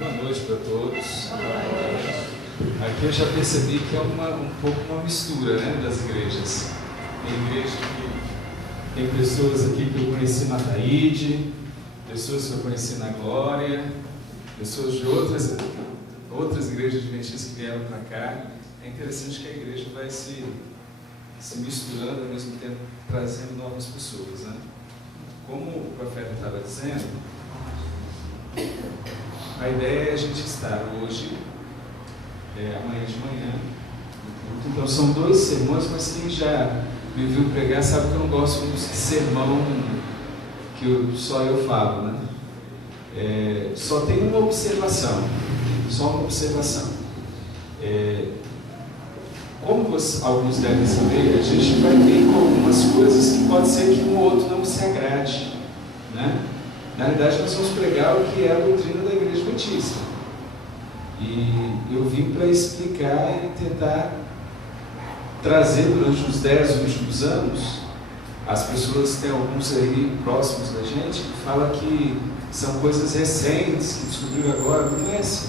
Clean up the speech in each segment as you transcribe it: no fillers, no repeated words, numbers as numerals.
Boa noite para todos. Aqui eu já percebi que é um pouco uma mistura, né, das igrejas. Tem igreja que tem pessoas aqui que eu conheci na Taíde, pessoas que eu conheci na Glória, pessoas de outras igrejas adventistas que vieram para cá. É interessante que a igreja vai se misturando, ao mesmo tempo trazendo novas pessoas, né? Como o profeta estava dizendo, a ideia é a gente estar hoje, amanhã de manhã. Então são 2 sermões, mas quem já me viu pregar sabe que eu não gosto muito de sermão que só eu falo, né? Só tem uma observação, Como alguns devem saber, a gente vai vir com algumas coisas que pode ser que um ou outro não se agrade, né? Na verdade, nós vamos pregar o que é a doutrina da Igreja Adventista. E eu vim para explicar e tentar trazer durante os 10 últimos anos, as pessoas, tem alguns aí próximos da gente, que falam que são coisas recentes, que descobriram agora, não é assim.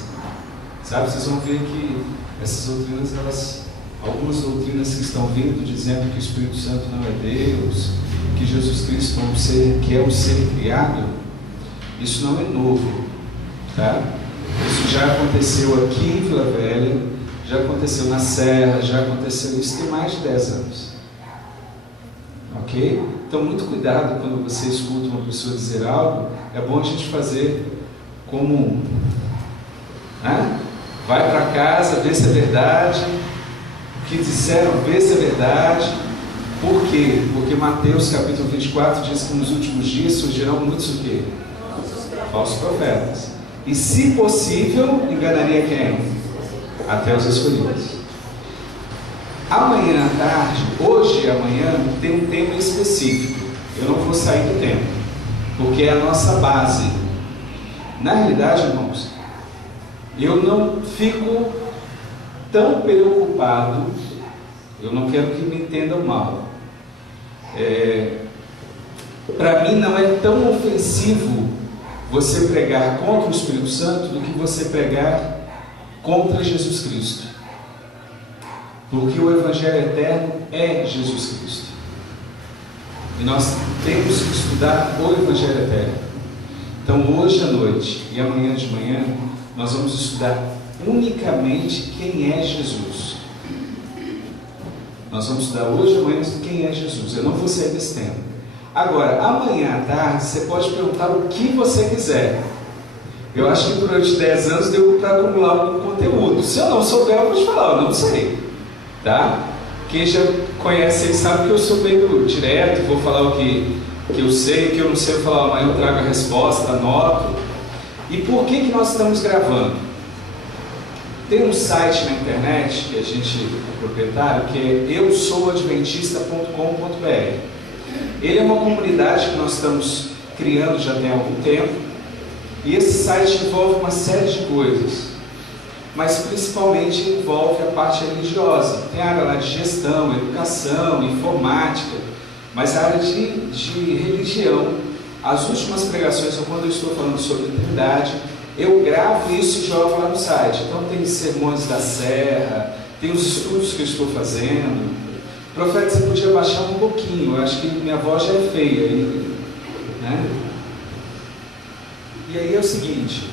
Sabe, vocês vão ver que essas doutrinas, algumas doutrinas que estão vindo dizendo que o Espírito Santo não é Deus, que Jesus Cristo que é um ser criado, isso não é novo, tá? Isso já aconteceu aqui em Vila Velha, já aconteceu na Serra, já aconteceu, isso tem mais de 10 anos. Ok? Então, muito cuidado quando você escuta uma pessoa dizer algo, é bom a gente fazer como, né? Vai para casa, vê se é verdade, o que disseram, vê se é verdade. Por quê? Porque Mateus capítulo 24 diz que nos últimos dias surgirão muitos o quê? Falsos profetas. E se possível, enganaria quem? Até os escolhidos. Amanhã à tarde, hoje e amanhã, tem um tema específico. Eu não vou sair do tema, porque é a nossa base. Na realidade, irmãos, eu não fico tão preocupado, eu não quero que me entendam mal. Para mim não é tão ofensivo você pregar contra o Espírito Santo do que você pregar contra Jesus Cristo. Porque o Evangelho eterno é Jesus Cristo. E nós temos que estudar o Evangelho eterno. Então hoje à noite e amanhã de manhã, nós vamos estudar unicamente quem é Jesus. Nós vamos estudar hoje e amanhã quem é Jesus. Eu não vou sair desse tema. Agora, amanhã à tarde, você pode perguntar o que você quiser. Eu acho que durante 10 anos deu para acumular algum conteúdo. Se eu não souber, eu vou te falar, eu não sei. Tá? Quem já conhece aí sabe que eu sou meio direto, vou falar o que eu sei, o que eu não sei, eu vou falar, amanhã eu trago a resposta, anoto. E por que nós estamos gravando? Tem um site na internet, que a gente é proprietário, que é eusouadventista.com.br. Ele é uma comunidade que nós estamos criando já tem algum tempo, e esse site envolve uma série de coisas, mas principalmente envolve a parte religiosa. Tem a área lá de gestão, educação, informática, mas a área de religião. As últimas pregações, quando eu estou falando sobre Trindade, eu gravo isso e jogo lá no site. Então tem sermões da Serra, tem os estudos que eu estou fazendo. Profeta, você podia baixar um pouquinho, eu acho que minha voz já é feia, né? E aí é o seguinte,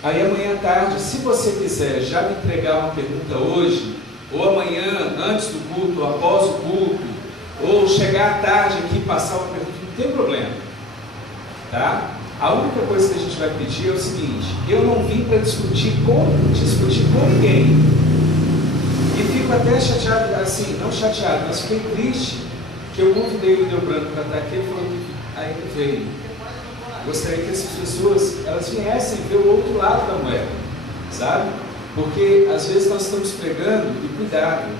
aí amanhã à tarde, se você quiser já me entregar uma pergunta hoje, ou amanhã, antes do culto, ou após o culto, ou chegar à tarde aqui e passar uma pergunta, não tem problema, tá? A única coisa que a gente vai pedir é o seguinte, eu não vim para discutir com ninguém. E fico até chateado, assim, não chateado, mas fiquei triste que eu convidei o Deu Branco para estar aqui e falou que ainda veio. Gostaria que essas pessoas, elas viessem ver o outro lado da moeda, sabe? Porque às vezes nós estamos pregando, e cuidado,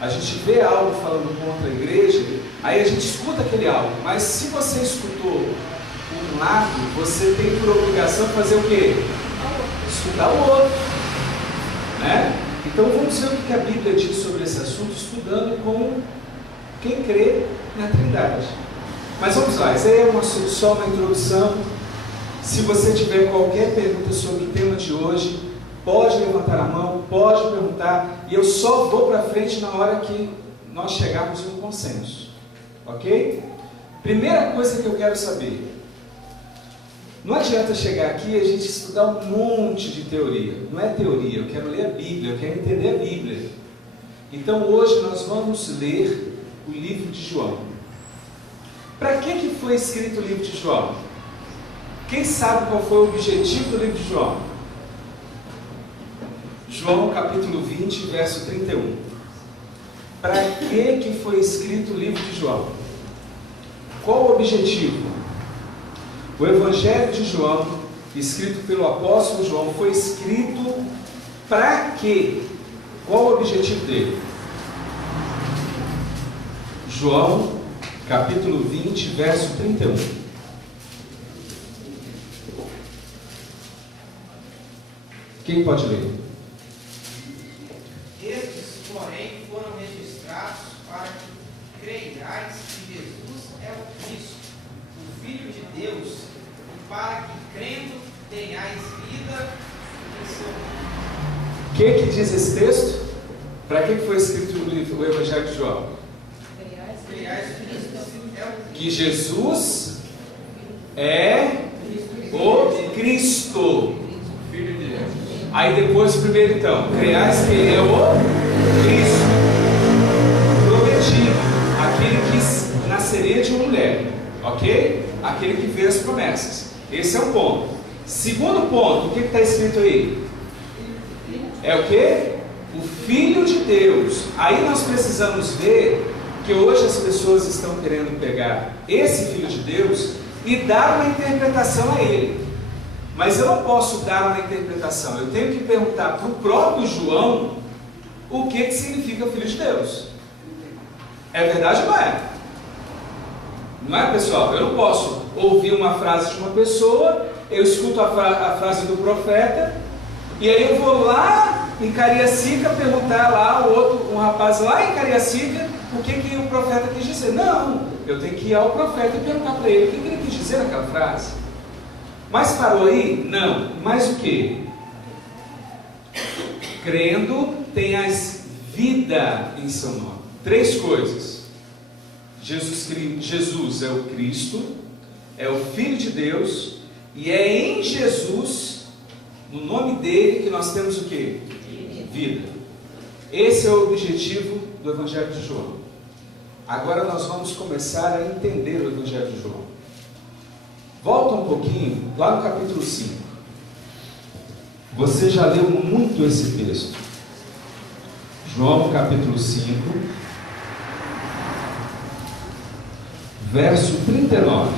a gente vê algo falando contra a igreja, aí a gente escuta aquele algo, mas se você escutou um lado, você tem por obrigação fazer o quê? Escutar o outro, né? Então vamos ver o que a Bíblia diz sobre esse assunto, estudando com quem crê na Trindade. Mas vamos lá, isso aí é só uma introdução. Se você tiver qualquer pergunta sobre o tema de hoje, pode levantar a mão, pode perguntar, e eu só vou para frente na hora que nós chegarmos em um consenso. Ok? Primeira coisa que eu quero saber. Não adianta chegar aqui e a gente estudar um monte de teoria. Não é teoria, eu quero ler a Bíblia, eu quero entender a Bíblia. Então hoje nós vamos ler o livro de João. Para que foi escrito o livro de João? Quem sabe qual foi o objetivo do livro de João? João capítulo 20, verso 31. Para que foi escrito o livro de João? Qual o objetivo? O Evangelho de João, escrito pelo apóstolo João, foi escrito para quê? Qual o objetivo dele? João, capítulo 20, verso 31. Quem pode ler? Estes, porém, foram registrados para que creiais que Jesus é o Cristo, o Filho de Deus, e para que, crendo, tenhais vida em seu nome. O que diz esse texto? Para que foi escrito o Evangelho de João? Creiais que Cristo é o Cristo. Que Jesus é o Cristo. Filho de Deus. Aí depois, primeiro então, creiais que Ele é o Cristo, prometido, aquele que nasceria de uma mulher, ok? Aquele que vê as promessas. Esse é um ponto. Segundo ponto, o que está escrito aí? É o que? O Filho de Deus. Aí nós precisamos ver que hoje as pessoas estão querendo pegar esse Filho de Deus e dar uma interpretação a ele. Mas eu não posso dar uma interpretação, eu tenho que perguntar para o próprio João o que significa Filho de Deus. É verdade ou não é? Não é, pessoal? Eu não posso ouvir uma frase de uma pessoa, eu escuto a frase do profeta, e aí eu vou lá em Cariacica perguntar lá um rapaz lá em Cariacica o que o profeta quis dizer. Não, eu tenho que ir ao profeta e perguntar para ele o que ele quis dizer naquela frase. Mas parou aí? Não. Mas o que? Crendo, tenhas vida em seu nome. 3 coisas. Jesus é o Cristo, é o Filho de Deus, e é em Jesus, no nome dele, que nós temos o que? Vida. Esse é o objetivo do Evangelho de João. Agora nós vamos começar a entender o Evangelho de João. Volta um pouquinho, lá no capítulo 5. Você já leu muito esse texto. João capítulo 5, verso 39.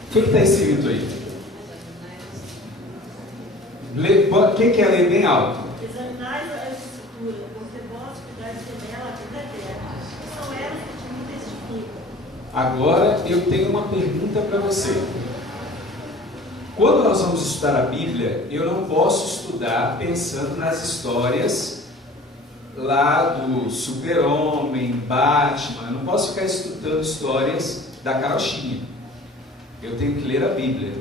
O que está escrito aí? Quem quer ler bem alto? Examinai a Escritura, porque vós cuidais nela a vida eterna, que são elas que te testificam. Agora eu tenho uma pergunta para você. Quando nós vamos estudar a Bíblia, eu não posso estudar pensando nas histórias lá do Super-Homem, Batman. Eu não posso ficar estudando histórias da carochinha. Eu tenho que ler a Bíblia.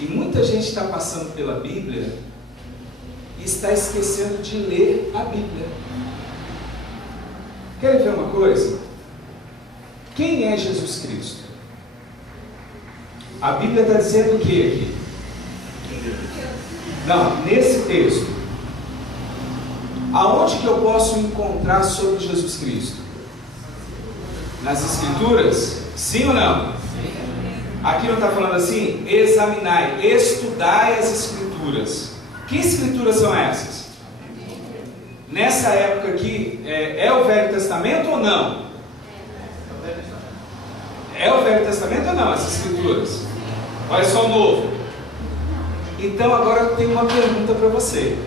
E muita gente está passando pela Bíblia e está esquecendo de ler a Bíblia. Querem ver uma coisa? Quem é Jesus Cristo? A Bíblia está dizendo o que aqui? Não, nesse texto. Aonde que eu posso encontrar sobre Jesus Cristo? Nas Escrituras? Sim ou não? Aqui não está falando assim? Examinai, estudai as Escrituras. Que Escrituras são essas? Nessa época aqui, é o Velho Testamento ou não? É o Velho Testamento ou não, essas Escrituras? Olha só o Novo. Então agora eu tenho uma pergunta para você.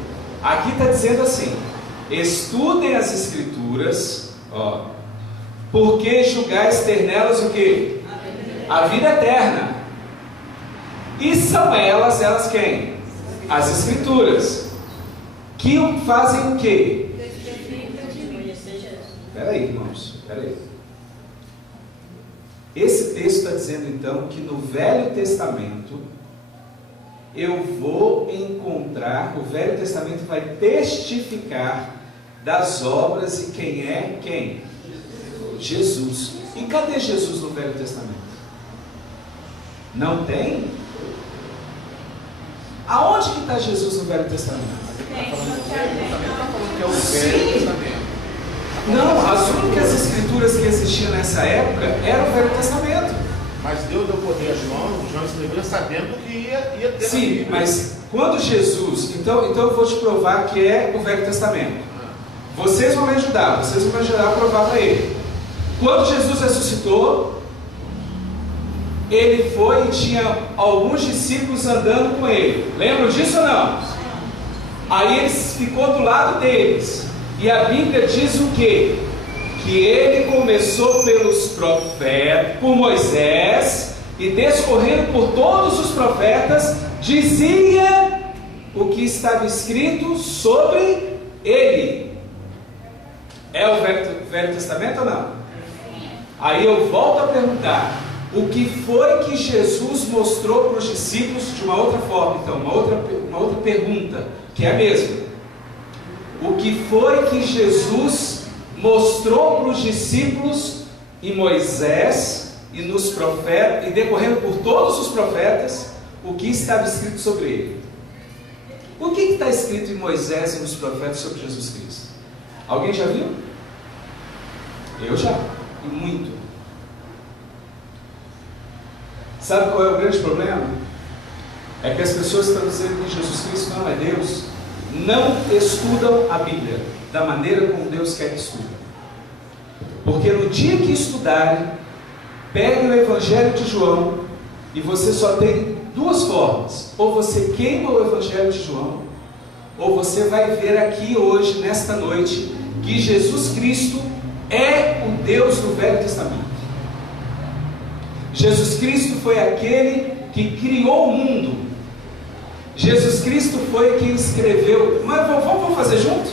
Aqui está dizendo assim: estudem as Escrituras, ó, porque julgais ter nelas o quê? A vida eterna. E são elas quem? As Escrituras. Que fazem o quê? Espera aí, irmãos, espera aí. Esse texto está dizendo então que no Velho Testamento eu vou encontrar, o Velho Testamento vai testificar das obras e quem é quem? Jesus. E cadê Jesus no Velho Testamento? Não tem? Aonde que está Jesus no Velho Testamento? Que é o Velho Testamento. Não, as únicas escrituras que existiam nessa época eram o Velho Testamento. Mas Deus deu poder a João escreveu sabendo que ia ter. Sim, mas quando Jesus... Então eu vou te provar que é o Velho Testamento. Vocês vão me ajudar a provar para ele. Quando Jesus ressuscitou, ele foi e tinha alguns discípulos andando com ele. Lembram disso ou não? Aí ele ficou do lado deles. E a Bíblia diz o quê? Que ele começou pelos profetas, por Moisés, e descorrendo por todos os profetas, dizia o que estava escrito sobre ele. É o Velho Testamento ou não? Aí eu volto a perguntar, o que foi que Jesus mostrou para os discípulos de uma outra forma, então, uma outra pergunta, que é a mesma. O que foi que Jesus mostrou para os discípulos em Moisés e nos profetas, e decorrendo por todos os profetas, o que estava escrito sobre ele? O que está escrito em Moisés e nos profetas sobre Jesus Cristo? Alguém já viu? Eu já, e muito. Sabe qual é o grande problema? É que as pessoas estão dizendo que Jesus Cristo não é Deus, não estudam a Bíblia da maneira como Deus quer que estudem. Porque no dia que estudarem, peguem o Evangelho de João, e você só tem duas formas: ou você queima o Evangelho de João, ou você vai ver aqui hoje, nesta noite, que Jesus Cristo é o Deus do Velho Testamento. Jesus Cristo foi aquele que criou o mundo. Jesus Cristo foi quem escreveu. Mas vamos fazer junto?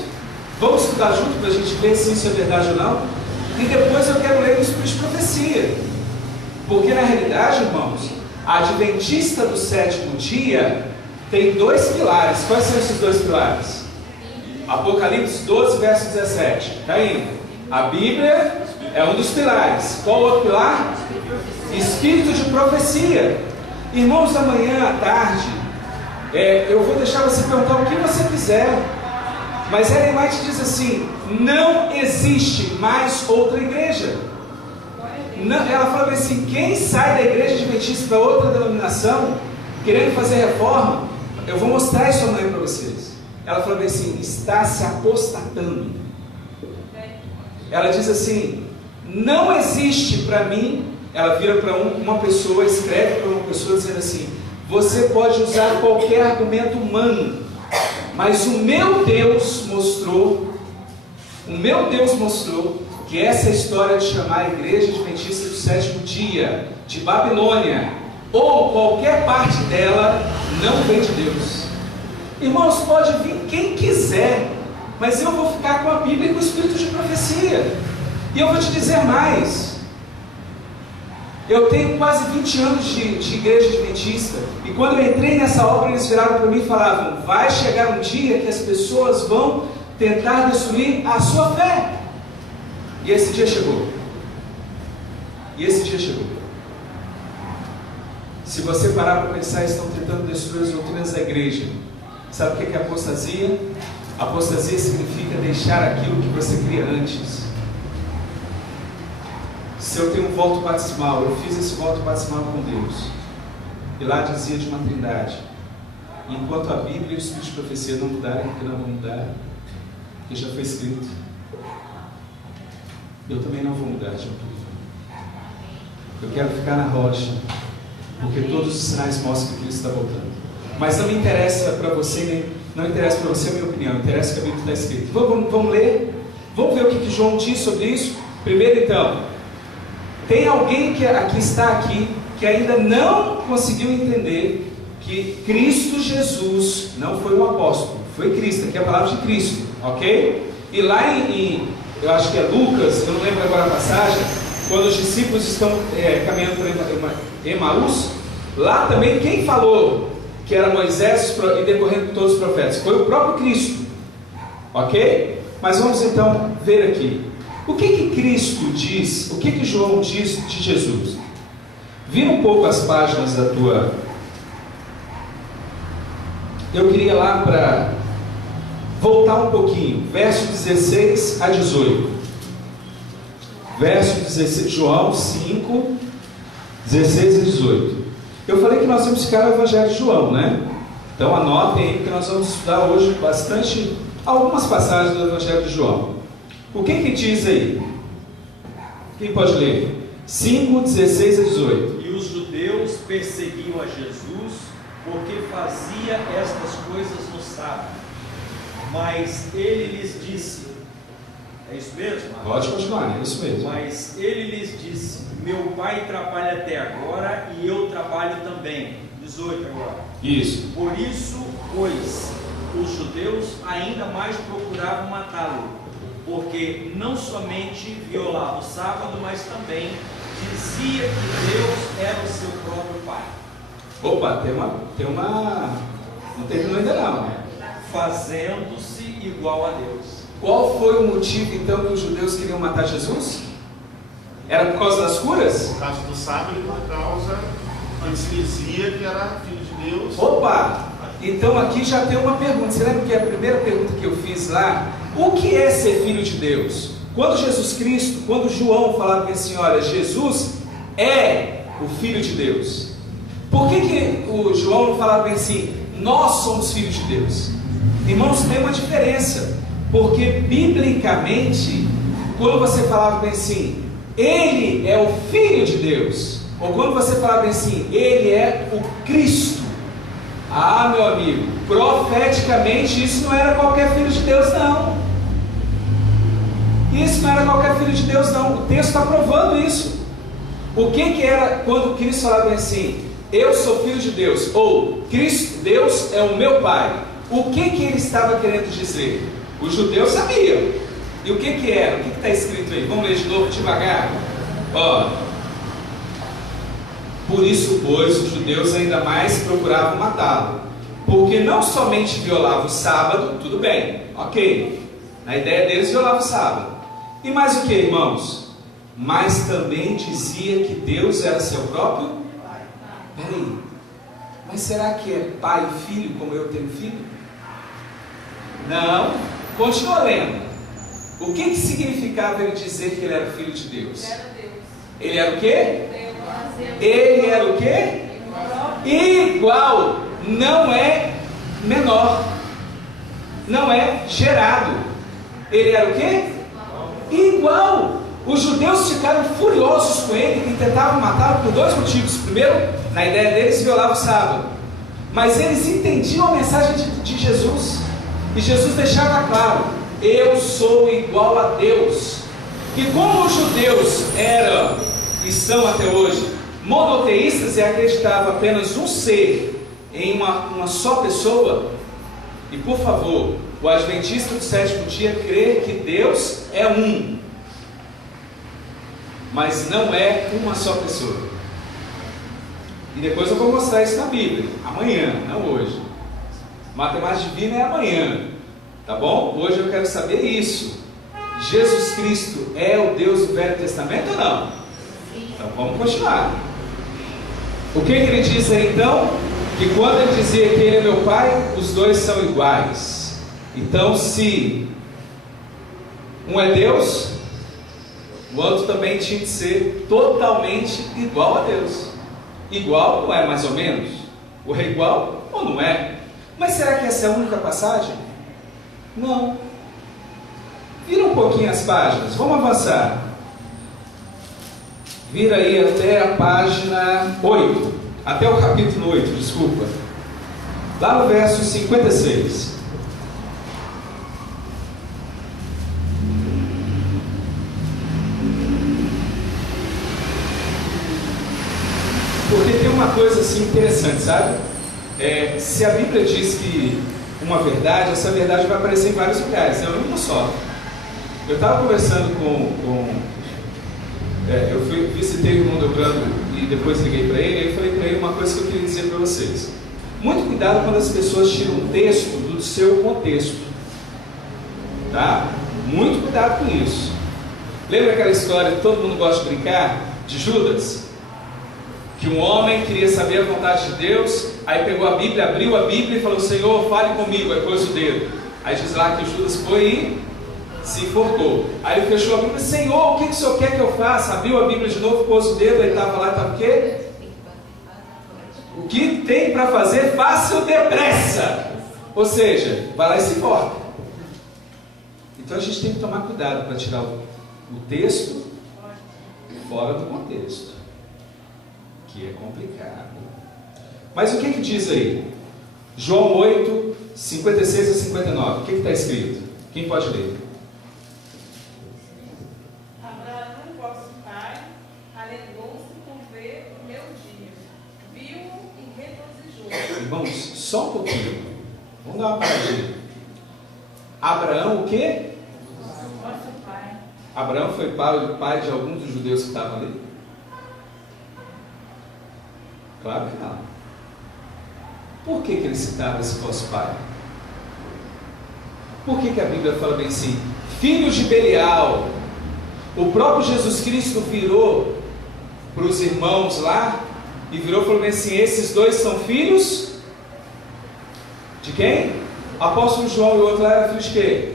Vamos estudar junto para a gente ver se isso é verdade ou não? E depois eu quero ler o Espírito de Profecia. Porque na realidade, irmãos, a Adventista do sétimo dia tem dois pilares. Quais são esses dois pilares? Apocalipse 12, verso 17. Está indo. A Bíblia é um dos pilares. Qual o outro pilar? Espírito de profecia. Irmãos, amanhã à tarde, eu vou deixar você perguntar o que você quiser. Mas Ellen White diz assim: não existe mais outra igreja. Não, ela fala assim: quem sai da igreja adventista para outra denominação, querendo fazer reforma, eu vou mostrar isso amanhã para vocês. Ela fala assim: está se apostatando. Ela diz assim: não existe para mim. Ela vira para uma pessoa, escreve para uma pessoa dizendo assim: você pode usar qualquer argumento humano, mas o meu Deus mostrou que essa história de chamar a igreja adventista do sétimo dia de Babilônia, ou qualquer parte dela, não vem de Deus. Irmãos, pode vir quem quiser, mas eu vou ficar com a Bíblia e com o Espírito de profecia. E eu vou te dizer mais. Eu tenho quase 20 anos de igreja adventista, e quando eu entrei nessa obra, eles viraram para mim e falavam: vai chegar um dia que as pessoas vão tentar destruir a sua fé. E esse dia chegou. Se você parar para pensar, estão tentando destruir as doutrinas da igreja. Sabe o que é apostasia? Apostasia significa deixar aquilo que você cria antes. Se eu tenho um voto batismal, eu fiz esse voto batismal com Deus, e lá dizia de uma trindade. Enquanto a Bíblia e o Espírito de profecia não mudarem, porque não vão mudar, porque já foi escrito, eu também não vou mudar, João querido. Eu quero ficar na rocha, porque todos os sinais mostram que Cristo está voltando. Mas não me interessa para você, não interessa para você a minha opinião, interessa que a Bíblia está escrita. Vamos ler? Vamos ver o que João diz sobre isso? Primeiro então, tem alguém que está aqui que ainda não conseguiu entender que Cristo Jesus não foi um apóstolo, foi Cristo, aqui é a palavra de Cristo, ok? E lá eu acho que é Lucas, eu não lembro agora a passagem, quando os discípulos estão caminhando para Emaús, lá também quem falou que era Moisés e decorrendo de todos os profetas? Foi o próprio Cristo. Ok? Mas vamos então ver aqui. O que Cristo diz, o que João diz de Jesus? Vira um pouco as páginas da tua... Eu queria lá para voltar um pouquinho, verso 16 a 18. Verso 16, João 5, 16 a 18. Eu falei que nós vamos ficar no Evangelho de João, né? Então anotem aí, que nós vamos estudar hoje bastante, algumas passagens do Evangelho de João. O que diz aí? Quem pode ler? 5, 16 a 18. E os judeus perseguiam a Jesus porque fazia estas coisas no sábado. Mas ele lhes disse, é isso mesmo? Pode continuar, é isso mesmo. Mas ele lhes disse, meu pai trabalha até agora e eu trabalho também. 18 agora. Isso. Por isso, pois, os judeus ainda mais procuravam matá-lo, porque não somente violava o sábado, mas também dizia que Deus era o seu próprio pai. Opa, tem uma... Não terminou ainda não. Fazendo-se igual a Deus. Qual foi o motivo então que os judeus queriam matar Jesus? Era por causa das curas? Por causa do sábado e por causa, antes dizia que era filho de Deus. Opa! Então aqui já tem uma pergunta. Você lembra que a primeira pergunta que eu fiz lá? O que é ser filho de Deus? Quando Jesus Cristo, quando João falava assim, olha, Jesus é o Filho de Deus. Por que o João não falava bem assim, nós somos filhos de Deus? Irmãos, tem uma diferença. Porque biblicamente, quando você falava bem assim, ele é o Filho de Deus, ou quando você falava bem assim, ele é o Cristo. Ah, meu amigo, profeticamente isso não era qualquer filho de Deus, não. Isso não era qualquer filho de Deus, não. O texto está provando isso. O que era quando Cristo falava bem assim, eu sou filho de Deus, ou Cristo, Deus é o meu Pai? O que ele estava querendo dizer? Os judeus sabiam. E o que era? O que está escrito aí? Vamos ler de novo devagar. Ó. Por isso, pois, os judeus ainda mais procuravam matá-lo, porque não somente violava o sábado, tudo bem, ok. Na ideia deles violava o sábado. E mais o que, irmãos? Mas também dizia que Deus era seu próprio Pai. Peraí, mas será que é pai e filho como eu tenho filho? Não. Continua lendo. O que significava ele dizer que ele era filho de Deus? Ele era o quê? Ele era o quê? Igual. Não é menor. Não é gerado. Ele era o quê? Igual. Os judeus ficaram furiosos com ele e tentavam matá-lo por dois motivos. Primeiro, na ideia deles, violava o sábado. Mas eles entendiam a mensagem de Jesus. E Jesus deixava claro, eu sou igual a Deus. E como os judeus eram, e são até hoje, monoteístas e acreditavam apenas um ser em uma só pessoa, e por favor, o adventista do sétimo dia crê que Deus é um, mas não é uma só pessoa. E depois eu vou mostrar isso na Bíblia, amanhã, não hoje. Matemática divina é amanhã, tá bom? Hoje eu quero saber isso. Jesus Cristo é o Deus do Velho Testamento ou não? Então vamos continuar. O que ele diz aí então? Que quando ele dizia que ele é meu pai, os dois são iguais. Então se um é Deus, o outro também tinha que ser totalmente igual a Deus. Igual não é mais ou menos? Ou é igual ou não é? Mas será que essa é a única passagem? Não. Vira um pouquinho as páginas, vamos avançar. Vira aí até a página 8, até o capítulo 8, desculpa. Lá no verso 56. Porque tem uma coisa assim interessante, sabe? Se a Bíblia diz que uma verdade, essa verdade vai aparecer em vários lugares, é uma só. Eu estava conversando com Eu visitei o irmão Delbrando e depois liguei para ele, e eu falei para ele uma coisa que eu queria dizer para vocês. Muito cuidado quando as pessoas tiram um texto do seu contexto. Tá? Muito cuidado com isso. Lembra aquela história que todo mundo gosta de brincar? De Judas? Que um homem queria saber a vontade de Deus, aí pegou a Bíblia, abriu a Bíblia e falou: Senhor, fale comigo, aí pôs o dedo. Aí diz lá que Judas foi e se enforcou. Aí ele fechou a Bíblia: Senhor, o que o Senhor quer que eu faça? Abriu a Bíblia de novo, pôs o dedo, aí estava lá, estava o quê? O que tem para fazer, faça-o depressa. Ou seja, vai lá e se importa. Então a gente tem que tomar cuidado para tirar o texto fora do contexto, que é complicado. Mas o que diz aí? João 8, 56 a 59. O que está escrito? Quem pode ler? Abraão, vosso pai, alegrou-se por ver o meu dia, viu-o e regozijou. Irmãos, só um pouquinho. Vamos dar uma paradinha. Abraão o quê? Vosso pai. Abraão foi pai de algum dos judeus que estavam ali? Claro que não. Por que ele citava esse vosso pai? Por que a Bíblia fala bem assim? Filhos de Belial. O próprio Jesus Cristo virou para os irmãos lá e virou e falou bem assim: esses dois são filhos de quem? Apóstolo João e o outro lá era filho de quê?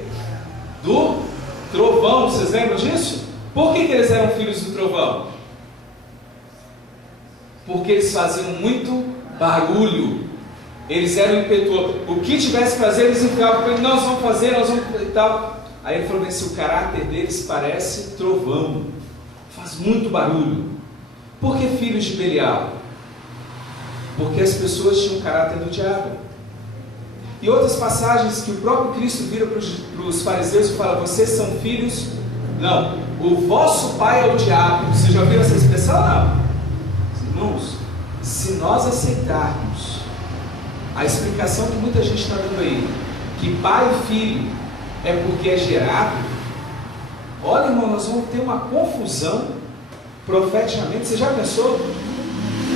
Do trovão. Vocês lembram disso? Por que eles eram filhos do trovão? Porque eles faziam muito barulho. Eles eram impetuosos. O que tivesse que fazer, eles enfiavam para ele: nós vamos fazer, nós vamos e tal. Aí ele falou bem assim: o caráter deles parece trovão, faz muito barulho. Por que filhos de Belial? Porque as pessoas tinham o caráter do diabo. E outras passagens que o próprio Cristo vira para os fariseus e fala: vocês são filhos, não, o vosso pai é o diabo. Vocês já viram essa expressão? Não. Irmãos, se nós aceitarmos a explicação que muita gente está dando aí, que pai e filho é porque é gerado, olha, irmão, nós vamos ter uma confusão profeticamente. Você já pensou?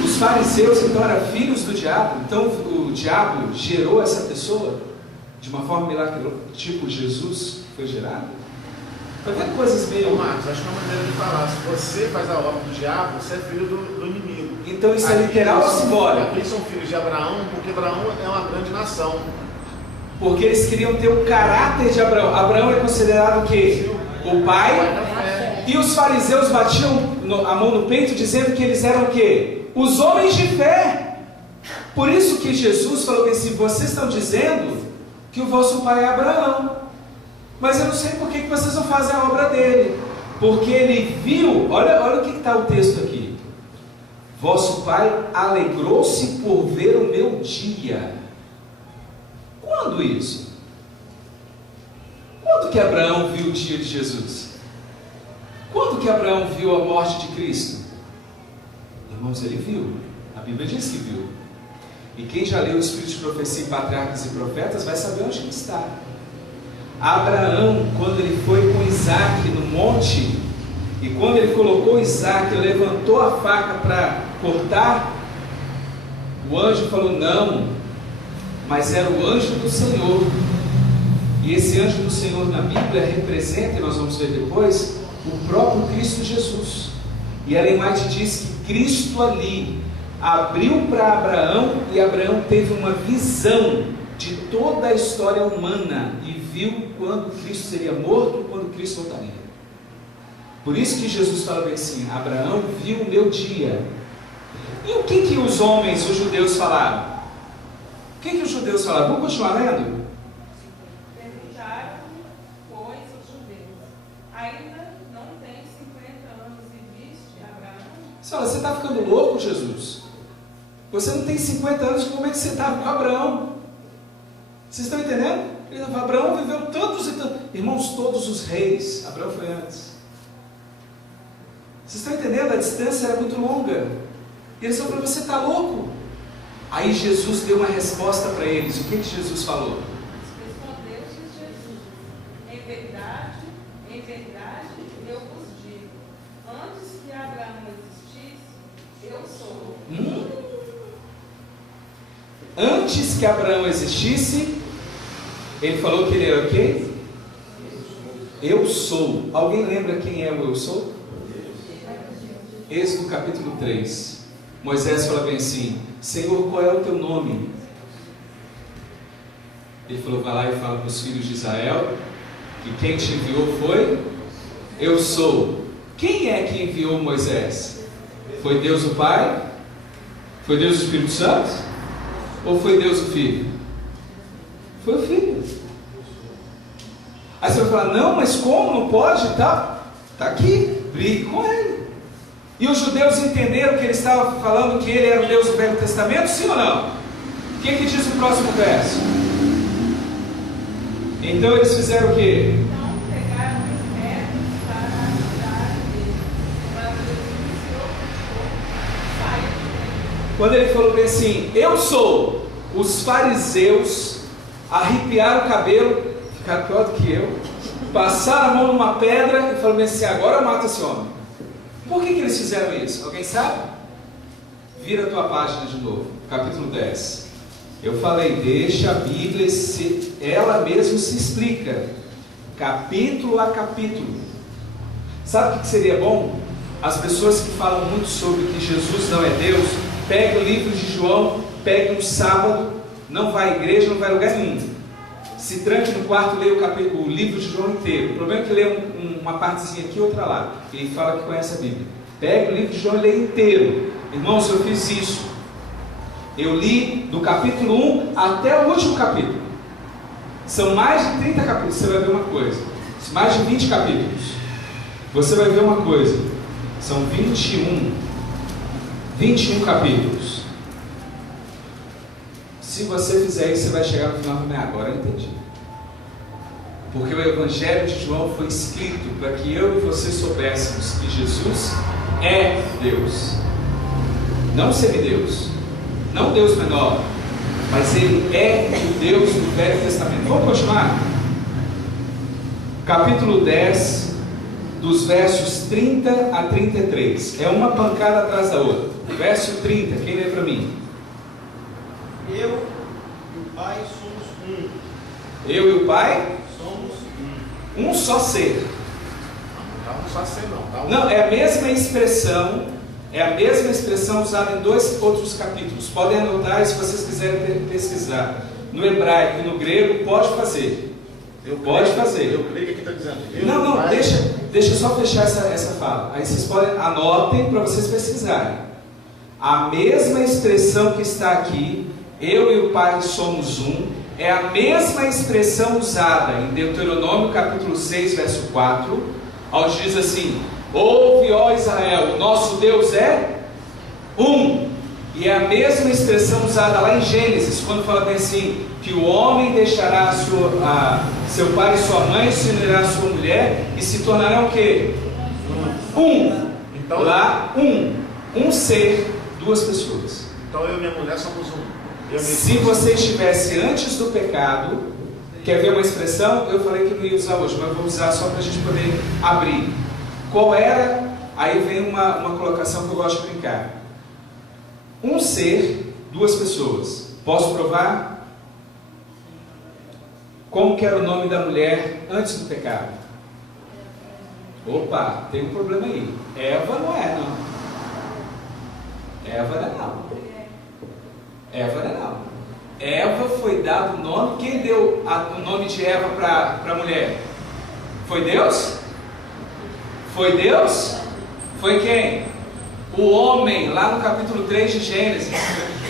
Os fariseus então eram filhos do diabo, então o diabo gerou essa pessoa de uma forma milagrosa, tipo Jesus foi gerado? Está vendo coisas meio... Marcos, acho que é uma maneira de falar: se você faz a obra do diabo, você é filho do inimigo. Então isso é literal ou simbólico? Eles são filhos de Abraão, porque Abraão é uma grande nação. Porque eles queriam ter o caráter de Abraão. Abraão é considerado o quê? O pai. E os fariseus batiam a mão no peito dizendo que eles eram o quê? Os homens de fé. Por isso que Jesus falou assim: vocês estão dizendo que o vosso pai é Abraão, mas eu não sei por que vocês não fazem a obra dele. Porque ele viu, olha o que está o texto aqui: vosso pai alegrou-se por ver o meu dia. Quando isso? Quando que Abraão viu o dia de Jesus? Quando que Abraão viu a morte de Cristo? Irmãos, ele viu. A Bíblia diz que viu. E quem já leu o Espírito de Profecia em Patriarcas e Profetas vai saber onde ele está. Abraão, quando ele foi com Isaac no monte, e quando ele colocou Isaac, levantou a faca para cortar, o anjo falou: não, mas era o anjo do Senhor. E esse anjo do Senhor na Bíblia representa, e nós vamos ver depois, o próprio Cristo Jesus. E Ellen White diz que Cristo ali abriu para Abraão, e Abraão teve uma visão de toda a história humana e viu quando Cristo seria morto e quando Cristo voltaria. Por isso que Jesus fala bem assim: Abraão viu o meu dia. E o que os homens, os judeus falaram? O que os judeus falaram? Vamos continuar lendo? Perguntaram, pois, os judeus: ainda não tens 50 anos e viste Abraão? Você está ficando louco, Jesus? Você não tem 50 anos, como é que você está com Abraão? Vocês estão entendendo? Abraão viveu tantos e tantos. Irmãos, todos os reis, Abraão foi antes. Vocês estão entendendo? A distância era muito longa. E eles falaram: você está louco? Aí Jesus deu uma resposta para eles. O que Jesus falou? Respondeu-lhes Jesus: em verdade, eu vos digo, antes que Antes que Abraão existisse, ele falou que ele era o quê? Eu sou. Alguém lembra quem é o eu sou? Êxodo capítulo 3. Moisés fala bem assim: Senhor, qual é o teu nome? Ele falou: vai lá e fala para os filhos de Israel que quem te enviou foi eu sou. Quem é que enviou Moisés? Foi Deus o Pai? Foi Deus o Espírito Santo? Ou foi Deus o Filho? Foi o Filho. Aí você vai falar: não, mas como? Não pode e tal? Está aqui, brigue com ele. E os judeus entenderam que ele estava falando que ele era o Deus do Velho Testamento, sim ou não? O que diz o próximo verso? Então eles fizeram o quê? Então pegaram os métodos para ajudar ele, mas Jesus saiu dele. Quando ele falou bem assim: eu sou, os fariseus arrepiaram o cabelo, ficaram pior do que eu, passaram a mão numa pedra e falaram bem assim: agora mata esse homem. Por que eles fizeram isso? Alguém sabe? Vira a tua página de novo, capítulo 10. Eu falei, deixa a Bíblia, ela mesma se explica, capítulo a capítulo. Sabe o que seria bom? As pessoas que falam muito sobre que Jesus não é Deus, pegue o livro de João, pegue um sábado, não vai à igreja, não vai a lugar nenhum. Se tranque no quarto, leia o livro de João inteiro. O problema é que lê uma partezinha aqui, outra lá. Ele fala que conhece a Bíblia. Pega o livro de João e leia inteiro. Irmãos, eu fiz isso. Eu li do capítulo 1 até o último capítulo. São mais de 30 capítulos. Você vai ver uma coisa. Mais de 20 capítulos. Você vai ver uma coisa. São 21 capítulos. Se você fizer isso, você vai chegar no final do mês. Agora eu entendi. Porque o Evangelho de João foi escrito para que eu e você soubéssemos que Jesus é Deus. Não semideus. Não Deus menor. Mas Ele é o Deus do Velho Testamento. Vamos continuar? Capítulo 10, dos versos 30 a 33. É uma pancada atrás da outra. Verso 30, quem lê para mim? Eu e o Pai somos um. Eu e o Pai? Somos um. Um só ser. Não, não só ser não. Tá? Não, é a mesma expressão. É a mesma expressão usada em 2 outros capítulos. Podem anotar se vocês quiserem pesquisar. No hebraico e no grego, pode fazer. Pode fazer. Eu creio que aqui está dizendo. Não, deixa eu só fechar essa fala. Aí vocês podem, anotem para vocês pesquisarem. A mesma expressão que está aqui, eu e o Pai somos um, é a mesma expressão usada em Deuteronômio capítulo 6, verso 4, onde diz assim: ouve, ó Israel, o nosso Deus é um. E é a mesma expressão usada lá em Gênesis, quando fala bem assim, que o homem deixará seu pai e sua mãe, se unirá à sua mulher, e se tornarão o quê? Um. Então, lá, um ser, 2 pessoas. Então eu e minha mulher somos um. Se você estivesse antes do pecado, quer ver uma expressão? Eu falei que não ia usar hoje, mas vou usar só para a gente poder abrir. Qual era? Aí vem uma colocação que eu gosto de brincar. Um ser, 2 pessoas. Posso provar? Como que era o nome da mulher antes do pecado? Opa, tem um problema aí. Eva não é, não. Eva não é, não. Eva não é, não. Eva foi dado o nome. Quem deu o nome de Eva para a mulher? Foi Deus? Foi Deus? Foi quem? O homem, lá no capítulo 3 de Gênesis.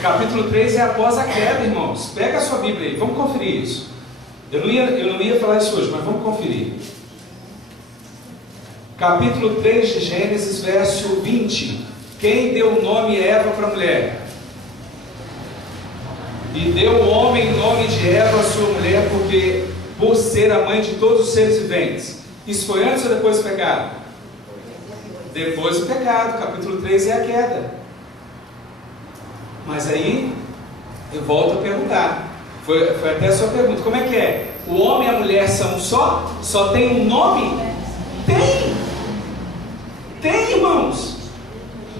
Capítulo 3 é após a queda, irmãos. Pega a sua Bíblia aí, vamos conferir isso. Eu não ia falar isso hoje, mas vamos conferir. Capítulo 3 de Gênesis, verso 20. Quem deu o nome Eva para a mulher? E deu o homem o nome de Eva à sua mulher, porque por ser a mãe de todos os seres viventes. Isso foi antes ou depois do pecado? Depois do pecado. Capítulo 3 é a queda. Mas aí eu volto a perguntar. Foi até a sua pergunta. Como é que é? O homem e a mulher são um só? Só tem um nome? Tem! Tem, irmãos!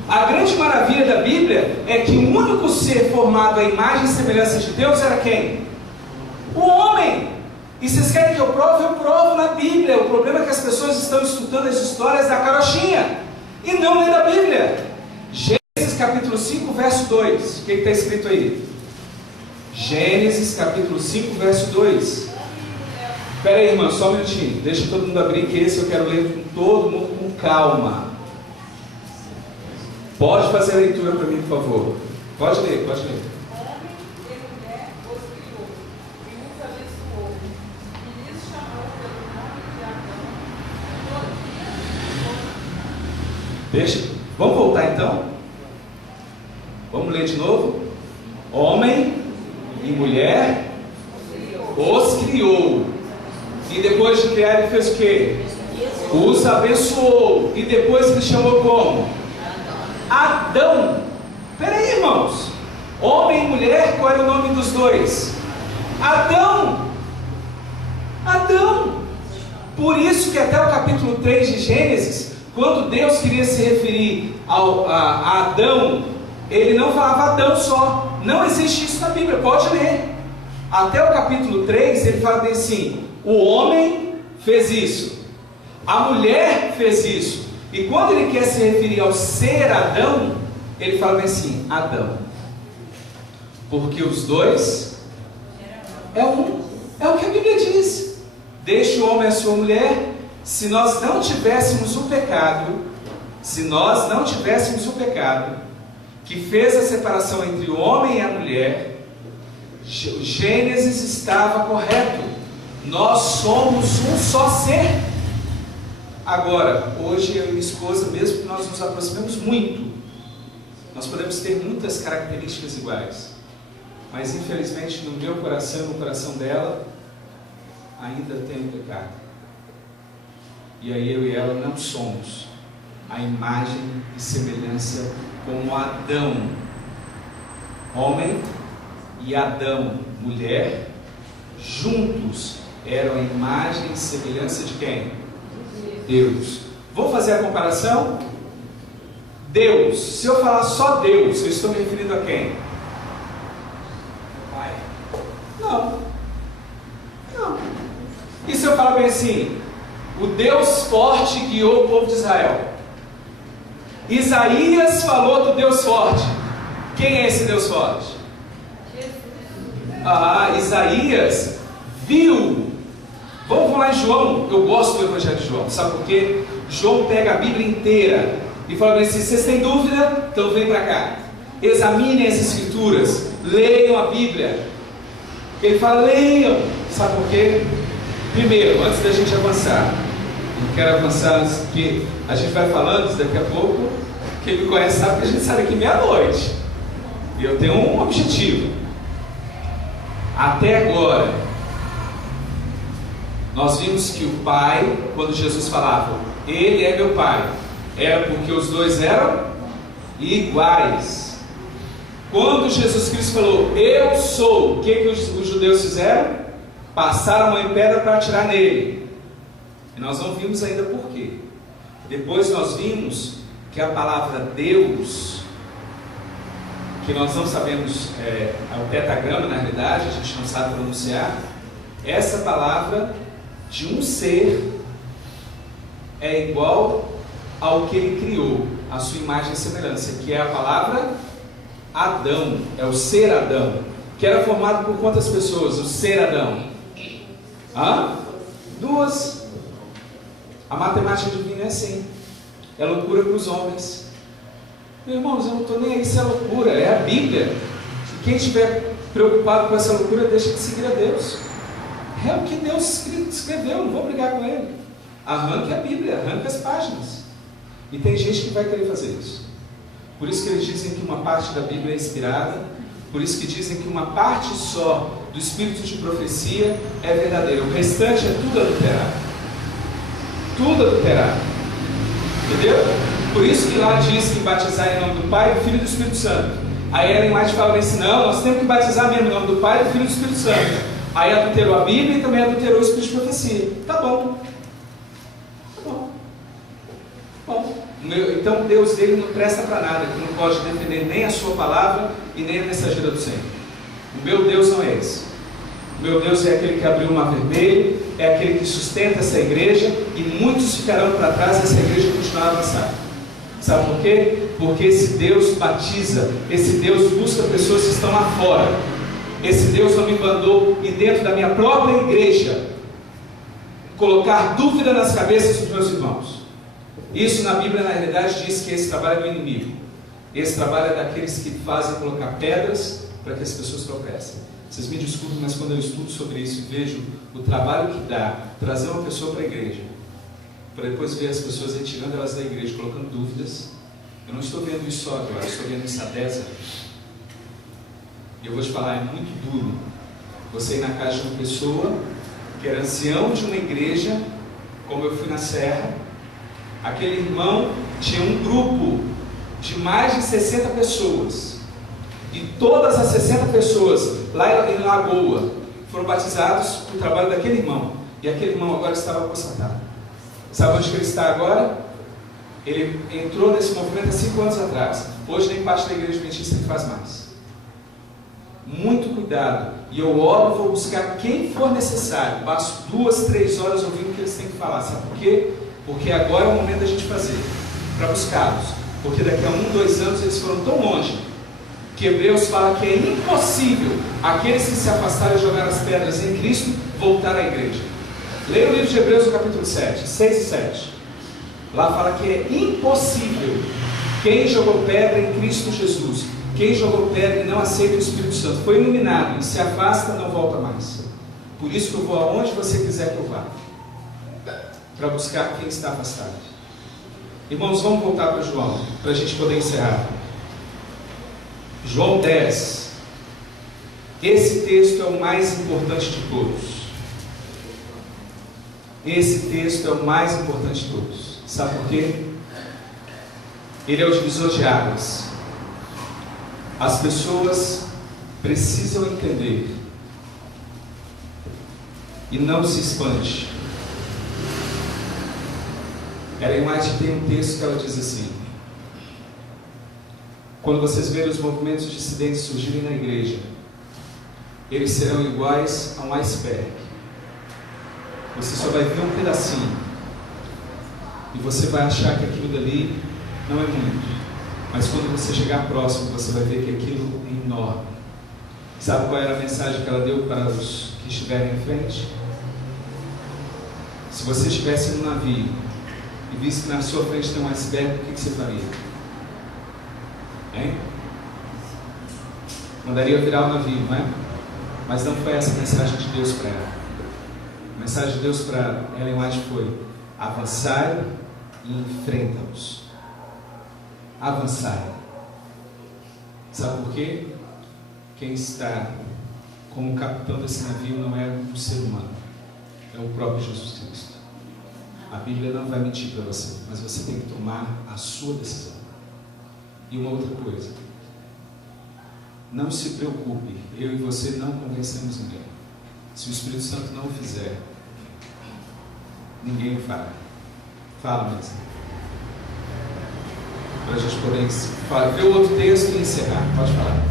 A grande maravilha da Bíblia é que o único ser formado à imagem e semelhança de Deus era quem? O homem. E vocês querem que eu prove? Eu provo na Bíblia. O problema é que as pessoas estão estudando as histórias da carochinha e não lendo a Bíblia. Gênesis capítulo 5, verso 2. O que está escrito aí? Gênesis capítulo 5, verso 2. Espera aí, irmã, só um minutinho. Deixa todo mundo abrir, que esse eu quero ler com todo mundo com calma. Pode fazer a leitura para mim, por favor. Pode ler, pode ler. Homem e mulher os criou, e os abençoou, e lhes chamou pelo nome de Adão. Deixa. Vamos voltar então? Vamos ler de novo? Homem e mulher os criou. E depois de criar ele fez o quê? Os abençoou. E depois ele chamou como? Adão. Peraí, irmãos. Homem e mulher, qual era o nome dos dois? Adão. Adão. Por isso que até o capítulo 3 de Gênesis, quando Deus queria se referir a Adão, ele não falava Adão só. Não existe isso na Bíblia, pode ler. Até o capítulo 3 ele fala bem assim: o homem fez isso, a mulher fez isso. E quando ele quer se referir ao ser Adão, ele fala bem assim: Adão. Porque os dois é um. É o que a Bíblia diz. Deixe o homem a sua mulher. Se nós não tivéssemos o pecado, que fez a separação entre o homem e a mulher, Gênesis estava correto. Nós somos um só ser. Agora, hoje eu e minha esposa, mesmo que nós nos aproximemos muito, nós podemos ter muitas características iguais, mas infelizmente no meu coração e no coração dela ainda tem o pecado. E aí eu e ela não somos a imagem e semelhança como Adão, homem, e Adão, mulher, juntos eram a imagem e semelhança de quem? Deus. Vou fazer a comparação? Deus. Se eu falar só Deus, eu estou me referindo a quem? Pai. Não. E se eu falar bem assim: o Deus forte guiou o povo de Israel? Isaías falou do Deus forte. Quem é esse Deus forte? Isaías viu. Vamos lá em João. Eu gosto do Evangelho de João. Sabe por quê? João pega a Bíblia inteira e fala assim: vocês têm dúvida? Então vem para cá. Examinem as Escrituras. Leiam a Bíblia. Ele fala: leiam. Sabe por quê? Primeiro, antes da gente avançar, eu quero avançar antes, porque a gente vai falando daqui a pouco. Quem me conhece sabe que a gente sai daqui meia-noite. E eu tenho um objetivo. Até agora, nós vimos que o Pai, quando Jesus falava, Ele é meu Pai, era porque os dois eram iguais. Quando Jesus Cristo falou, eu sou, o que os judeus fizeram? Passaram a mão em pedra para atirar nele. E nós não vimos ainda por quê. Depois nós vimos que a palavra Deus, que nós não sabemos, é o tetragrama na realidade, a gente não sabe pronunciar, essa palavra de um ser é igual ao que ele criou, a sua imagem e semelhança, que é a palavra Adão, é o ser Adão, que era formado por quantas pessoas? O ser Adão? Duas. A matemática divina é assim, é loucura para os homens. Meus irmãos, eu não estou nem aí se é loucura, é a Bíblia. E quem estiver preocupado com essa loucura, deixa de seguir a Deus. É o que Deus escreveu, não vou brigar com ele. Arranque a Bíblia, arranque as páginas. E tem gente que vai querer fazer isso. Por isso que eles dizem que uma parte da Bíblia é inspirada, por isso que dizem que uma parte só do espírito de profecia é verdadeira. O restante é tudo adulterado. Tudo adulterado. Entendeu? Por isso que lá diz que batizar em nome do Pai, do Filho e do Espírito Santo. Aí Ellen White fala assim: não, nós temos que batizar mesmo em nome do Pai, do Filho e do Espírito Santo. Aí adulterou a Bíblia e também adulterou o espírito de profecia. Tá bom. Tá bom. Bom. Então Deus dele não presta para nada, que não pode defender nem a sua palavra e nem a mensageira do Senhor. O meu Deus não é esse. O meu Deus é aquele que abriu o mar vermelho, é aquele que sustenta essa igreja, e muitos ficarão para trás e essa igreja continuará a avançar. Sabe por quê? Porque esse Deus batiza, esse Deus busca pessoas que estão lá fora. Esse Deus não me mandou ir dentro da minha própria igreja colocar dúvida nas cabeças dos meus irmãos. Isso na Bíblia, na realidade, diz que esse trabalho é do inimigo. Esse trabalho é daqueles que fazem colocar pedras para que as pessoas tropecem. Vocês me desculpem, mas quando eu estudo sobre isso e vejo o trabalho que dá trazer uma pessoa para a igreja, para depois ver as pessoas retirando elas da igreja, colocando dúvidas, eu não estou vendo isso só agora, eu estou vendo isso há 10 anos. E eu vou te falar, é muito duro você ir na casa de uma pessoa que era ancião de uma igreja, como eu fui na Serra. Aquele irmão tinha um grupo de mais de 60 pessoas, e todas as 60 pessoas lá em Lagoa foram batizados por trabalho daquele irmão, e aquele irmão agora estava aposentado. Sabe onde que ele está agora? Ele entrou nesse movimento há 5 anos atrás. Hoje nem parte da igreja adventista ele faz mais. Muito cuidado, e eu oro, vou buscar quem for necessário, passo 2, 3 horas ouvindo o que eles têm que falar. Sabe por quê? Porque agora é o momento da gente fazer, para buscá-los, porque daqui a 1, 2 anos eles foram tão longe, que Hebreus fala que é impossível aqueles que se afastaram e jogaram as pedras em Cristo voltar à igreja. Leia o livro de Hebreus, no capítulo 7, 6 e 7. Lá fala que é impossível quem jogou pedra em Cristo Jesus, quem jogou pedra e não aceita o Espírito Santo, foi iluminado e se afasta, não volta mais. Por isso que eu vou aonde você quiser que eu vá, para buscar quem está afastado. Irmãos, vamos voltar para João, para a gente poder encerrar. João 10. Esse texto é o mais importante de todos. Esse texto é o mais importante de todos. Sabe por quê? Ele é o divisor de águas. As pessoas precisam entender. E não se espante. Ellen White tem um texto que ela diz assim: quando vocês verem os movimentos dissidentes surgirem na igreja, eles serão iguais a um iceberg. Você só vai ver um pedacinho, e você vai achar que aquilo dali não é muito, mas quando você chegar próximo, você vai ver que aquilo é enorme. Sabe qual era a mensagem que ela deu para os que estiverem em frente? Se você estivesse no navio e visse que na sua frente tem um iceberg, o que você faria? Hein? Mandaria virar o navio, não é? Mas não foi essa a mensagem de Deus para ela. A mensagem de Deus para Ellen White foi: avançai e enfrenta-os. Avançai. Sabe por quê? Quem está como capitão desse navio não é um ser humano, é o próprio Jesus Cristo. A Bíblia não vai mentir para você, mas você tem que tomar a sua decisão. E uma outra coisa, não se preocupe, eu e você não convencemos ninguém. Se o Espírito Santo não o fizer, ninguém o fará. Fala, mesmo. Para a gente poder ver o outro texto e encerrar. Pode falar.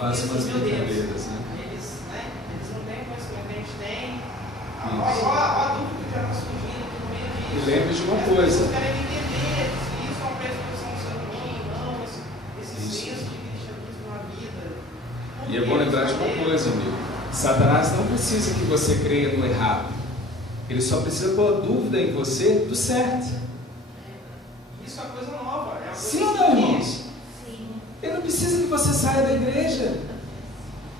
Faz umas brincadeiras, né? Eles não têm conhecimento que a gente tem. A dúvida que já está surgindo no meio disso. E lembre de uma coisa. Eles querem entender se isso é um E é bom lembrar de uma coisa, amigo. Satanás não precisa que você creia no errado. Ele só precisa pôr a dúvida em você do certo. Isso é uma coisa nova. É uma coisa Sim ou não, irmãos? Sim. Ele não precisa que você saia da igreja.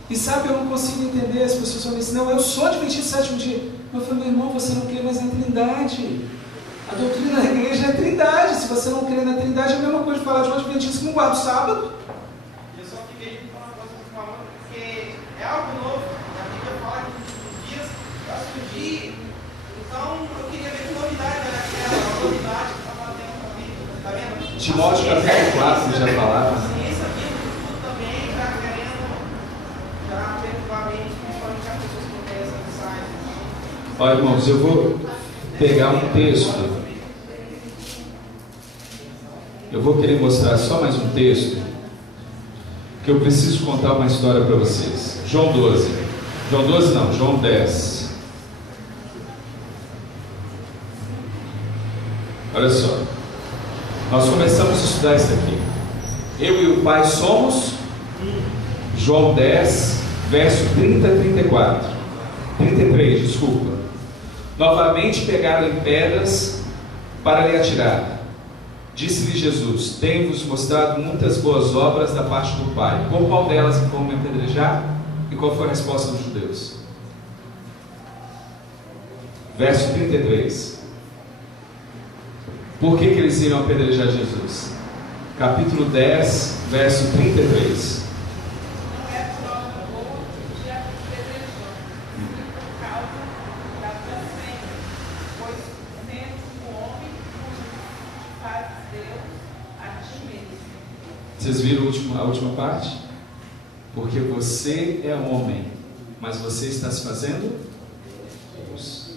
E sabe, eu não consigo entender. As pessoas falam assim, não, eu sou adventista do sétimo dia. Eu falo, meu irmão, você não crê mais na Trindade. A doutrina da igreja é a Trindade. Se você não crê na Trindade, é a mesma coisa de falar de um adventista que não guarda o sábado. Eu só fiquei de falar uma coisa que falando, porque é algo novo. A Bíblia fala que nos últimos dias vai surgir. Então, eu queria ver que novidade era aquela, a novidade que está fazendo com a Bíblia. Está vendo? Timóteo capítulo 4 já falava. A ciência bíblica tudo também está querendo já perturbar a mente, principalmente as pessoas que não têm essa mensagem. Olha, irmãos, eu vou pegar um texto. Eu vou querer mostrar só mais um texto, que eu preciso contar uma história para vocês. João 12. João 12 não, João 10. Olha só. Nós começamos a estudar isso aqui. Eu e o Pai somos. João 10, verso 30 a 34. 33, desculpa. Novamente pegaram em pedras para lhe atirar. Disse-lhe Jesus: tenho-vos mostrado muitas boas obras da parte do Pai. Por qual delas vão me apedrejar? E qual foi a resposta dos judeus? Verso 33. Por que eles iriam apedrejar Jesus? Capítulo 10, verso 33. Não é prova boa de apedrejão, por causa da blasfêmia, pois sendo um homem cujo faz Deus a ti mesmo. Vocês viram a última parte? Porque você é homem, mas você está se fazendo Deus.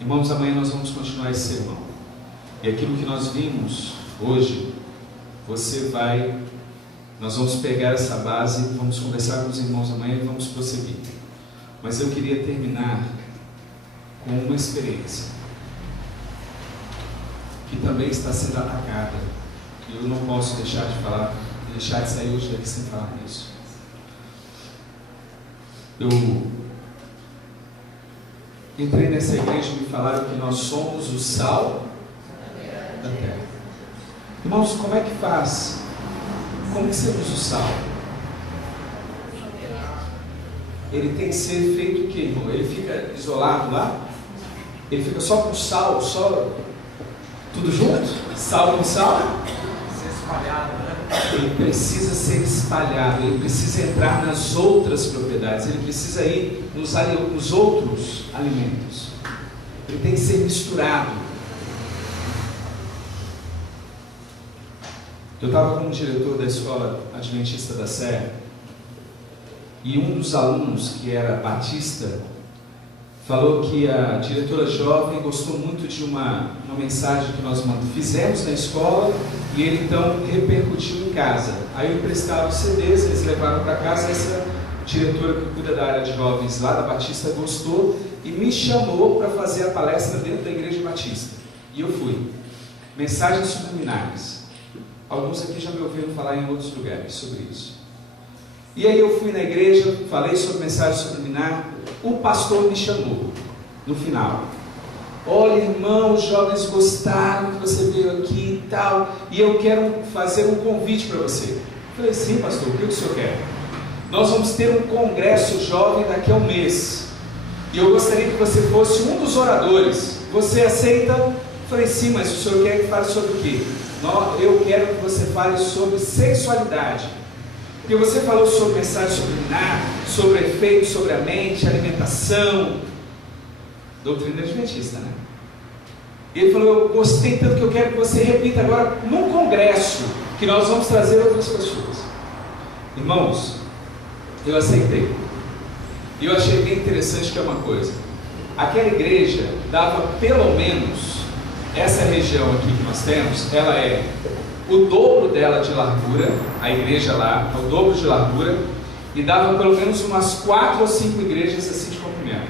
Irmãos, amanhã nós vamos continuar esse sermão. E aquilo que nós vimos hoje, nós vamos pegar essa base, vamos conversar com os irmãos amanhã e vamos prosseguir. Mas eu queria terminar com uma experiência que também está sendo atacada. E eu não posso deixar de sair hoje daqui sem falar nisso. Eu entrei nessa igreja e me falaram que nós somos o sal da terra. Irmãos, como é que faz? Como que sermos o sal? Ele tem que ser feito o quê, irmão? Ele fica isolado lá? Ele fica só com sal, só tudo junto? Sal com sal? Ser espalhado, né? Ele precisa ser espalhado, ele precisa entrar nas outras propriedades, ele precisa ir nos outros alimentos. Ele tem que ser misturado. Eu estava com um diretor da escola adventista da Serra e um dos alunos, que era batista, falou que a diretora jovem gostou muito de uma mensagem que nós fizemos na escola e ele então repercutiu em casa. Aí eu emprestava os CDs, eles levaram para casa. Essa diretora que cuida da área de jovens lá da Batista gostou e me chamou para fazer a palestra dentro da Igreja Batista. E eu fui. Mensagens subliminares. Alguns aqui já me ouviram falar em outros lugares sobre isso. E aí eu fui na igreja, falei sobre mensagem subliminar. O pastor me chamou no final. Olha, irmão, os jovens gostaram que você veio aqui e tal, e eu quero fazer um convite para você. Eu falei, sim, pastor, o que o senhor quer? Nós vamos ter um congresso jovem daqui a um mês, e eu gostaria que você fosse um dos oradores. Você aceita? Eu falei, sim, mas o senhor quer que fale sobre o quê? Eu quero que você fale sobre sexualidade. Porque você falou sobre mensagem subliminar, sobre efeito sobre a mente, alimentação, doutrina adventista, né? Ele falou, eu gostei tanto que eu quero que você repita agora num congresso, que nós vamos trazer outras pessoas. Irmãos, eu aceitei. E eu achei bem interessante que é uma coisa. Aquela igreja dava pelo menos, essa região aqui que nós temos, ela é o dobro dela de largura, a igreja lá é o dobro de largura, e dava pelo menos umas 4 ou 5 igrejas assim de comprimento.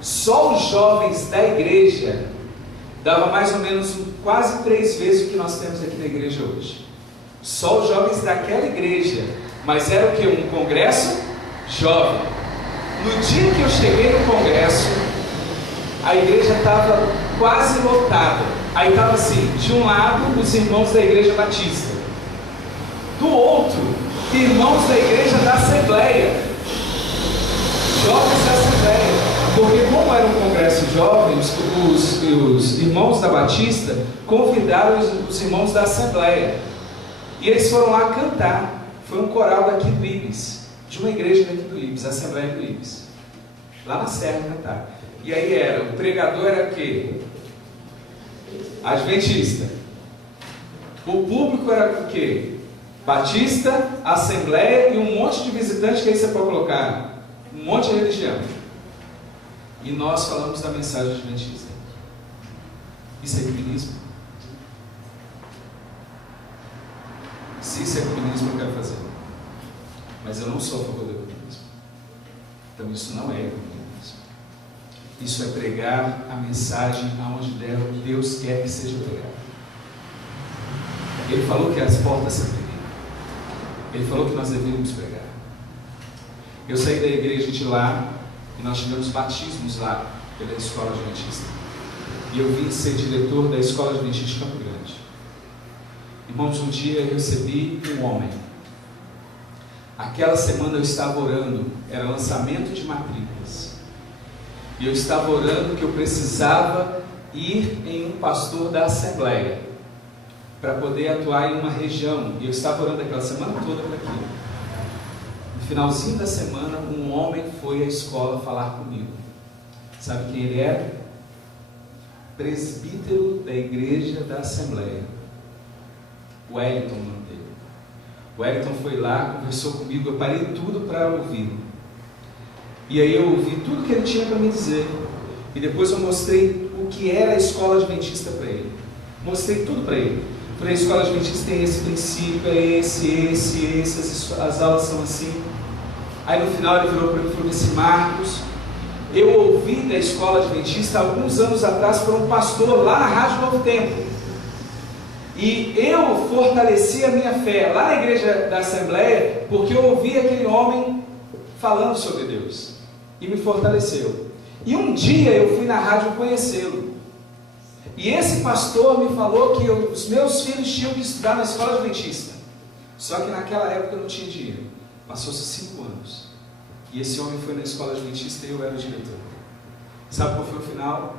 Só os jovens da igreja dava mais ou menos quase 3 vezes o que nós temos aqui na igreja hoje. Só os jovens daquela igreja Mas era o que? Um congresso jovem. No dia que eu cheguei no congresso, a igreja estava quase lotada. Aí estava assim, de um lado os irmãos da igreja batista, do outro, irmãos da igreja da Assembleia, jovens da Assembleia, porque como era um congresso jovem, os irmãos da Batista convidaram os irmãos da Assembleia, e eles foram lá cantar. Foi um coral daqui do Ibis, de uma igreja daqui do Ibis, a Assembleia do Ibis, lá na Serra cantar. E aí o pregador era o quê? Adventista. O público era o quê? Batista, Assembleia e um monte de visitantes que aí você pode colocar. Um monte de religião. E nós falamos da mensagem adventista. Isso é ecumenismo? Se isso é ecumenismo, eu quero fazer. Mas eu não sou a favor do ecumenismo. Então isso não é ecumenismo. Isso é pregar a mensagem aonde Deus quer que seja pregada. Ele falou que as portas se abririam. Ele falou que nós deveríamos pregar. Eu saí da igreja de lá e nós tivemos batismos lá pela Escola Adventista. E eu vim ser diretor da Escola Adventista de Campo Grande. Irmãos, um dia eu recebi um homem. Aquela semana eu estava orando, era lançamento de matrículas. E eu estava orando que eu precisava ir em um pastor da Assembleia para poder atuar em uma região. E eu estava orando aquela semana toda para aquilo. No finalzinho da semana, um homem foi à escola falar comigo. Sabe quem ele era? Presbítero da igreja da Assembleia. Wellington, o nome dele. O Wellington foi lá, conversou comigo, eu parei tudo para ouvi-lo. E aí eu ouvi tudo que ele tinha para me dizer. E depois eu mostrei o que era a escola adventista para ele. Mostrei tudo para ele. Falei, a escola adventista tem esse princípio, é esse, as aulas são assim. Aí no final ele virou para mim e falou assim: Marcos, eu ouvi da escola adventista alguns anos atrás por um pastor lá na Rádio Novo Tempo. E eu fortaleci a minha fé lá na igreja da Assembleia, porque eu ouvi aquele homem falando sobre Deus. E me fortaleceu. E um dia eu fui na rádio conhecê-lo. E esse pastor me falou que os meus filhos tinham que estudar na escola adventista. Só que naquela época eu não tinha dinheiro. Passou-se 5 anos. E esse homem foi na escola adventista e eu era o diretor. Sabe qual foi o final?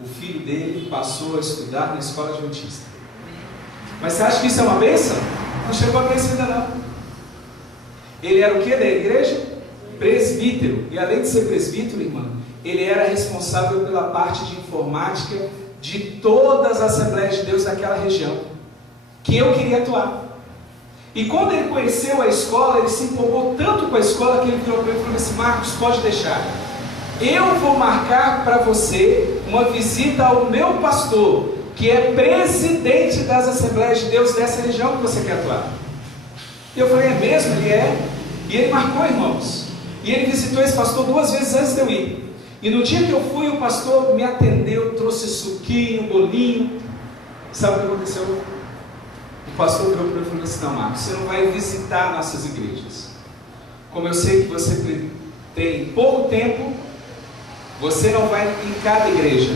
O filho dele passou a estudar na escola adventista. Mas você acha que isso é uma bênção? Não chegou a bênção ainda não. Ele era o que da igreja? Presbítero. E além de ser presbítero, irmã, ele era responsável pela parte de informática de todas as Assembleias de Deus daquela região, que eu queria atuar. E quando ele conheceu a escola, ele se empolgou tanto com a escola que ele virou para mim e falou assim: Marcos, pode deixar. Eu vou marcar para você uma visita ao meu pastor, que é presidente das Assembleias de Deus dessa região que você quer atuar. E eu falei: é mesmo? Ele é. E ele marcou, irmãos. E ele visitou esse pastor 2 vezes antes de eu ir. E no dia que eu fui, o pastor me atendeu, trouxe suquinho, bolinho. Sabe o que aconteceu? O pastor virou para mim e falou assim: não, Marcos, você não vai visitar nossas igrejas. Como eu sei que você tem pouco tempo, você não vai em cada igreja.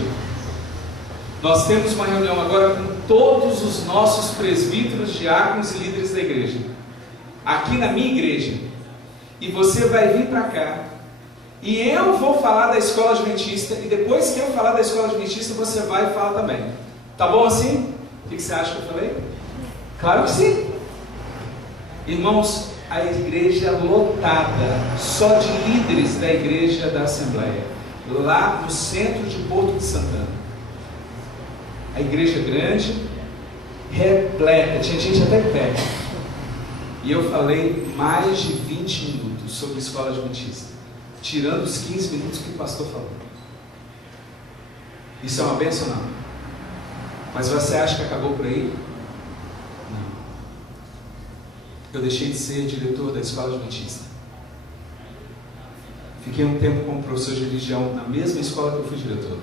Nós temos uma reunião agora com todos os nossos presbíteros, diáconos e líderes da igreja, aqui na minha igreja. E você vai vir para cá, e eu vou falar da escola adventista, e depois que eu falar da escola adventista, você vai e fala também. Tá bom assim? O que você acha que eu falei? Claro que sim. Irmãos, a igreja lotada, só de líderes da igreja da Assembleia, lá no centro de Porto de Santana. A igreja grande, repleta, tinha gente até perto. E eu falei mais de 20 minutos sobre a escola adventista, tirando os 15 minutos que o pastor falou. Isso é uma bênção ou não? Mas você acha que acabou por aí? Não. Eu deixei de ser diretor da escola adventista. Fiquei um tempo como professor de religião na mesma escola que eu fui diretor.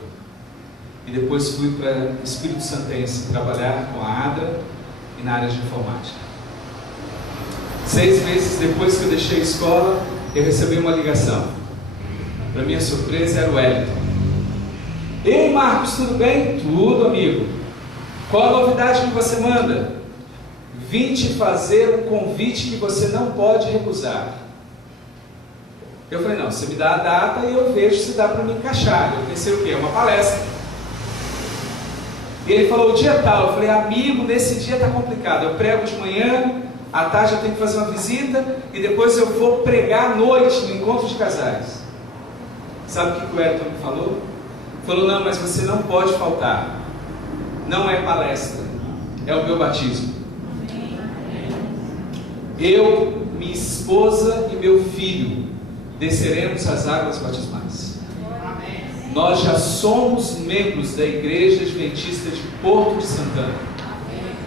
E depois fui para Espírito Santense trabalhar com a ADRA e na área de informática. 6 meses depois que eu deixei a escola, eu recebi uma ligação. Para minha surpresa, era o Wellington. Ei, Marcos, tudo bem? Tudo, amigo. Qual a novidade que você manda? Vim te fazer um convite que você não pode recusar. Eu falei, não, você me dá a data e eu vejo se dá para me encaixar. Eu pensei o quê? Uma palestra. E ele falou, o dia tal. Eu falei, amigo, nesse dia está complicado. Eu prego de manhã, à tarde eu tenho que fazer uma visita e depois eu vou pregar à noite no encontro de casais. Sabe o que o Wellington me falou? Falou, não, mas você não pode faltar. Não é palestra, é o meu batismo. Eu, minha esposa e meu filho desceremos as águas batismais. Nós já somos membros da Igreja Adventista de Porto de Santana.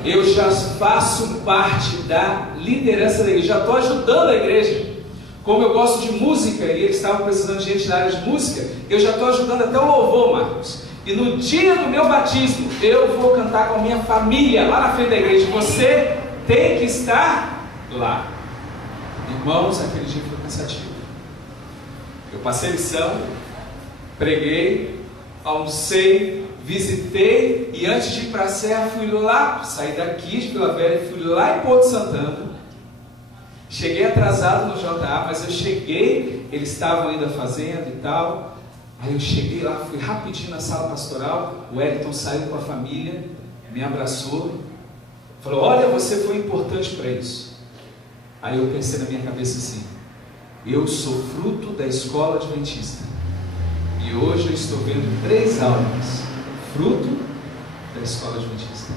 Eu já faço parte da liderança da igreja, já estou ajudando a igreja. Como eu gosto de música e eles estavam precisando de gente na área de música, eu já estou ajudando até o louvor, Marcos. E no dia do meu batismo, eu vou cantar com a minha família lá na frente da igreja. Você tem que estar lá. Irmãos, aquele dia foi cansativo. Eu passei lição, preguei, almocei, visitei e antes de ir para a Serra fui lá, saí daqui de Vila Velha e fui lá em Porto Santana. Cheguei atrasado no JA, mas eu cheguei, eles estavam ainda fazendo e tal. Aí eu cheguei lá, fui rapidinho na sala pastoral, o Wellington saiu com a família, me abraçou, falou, olha, você foi importante para isso. Aí eu pensei na minha cabeça assim, eu sou fruto da escola adventista. E hoje eu estou vendo 3 almas, fruto da escola adventista.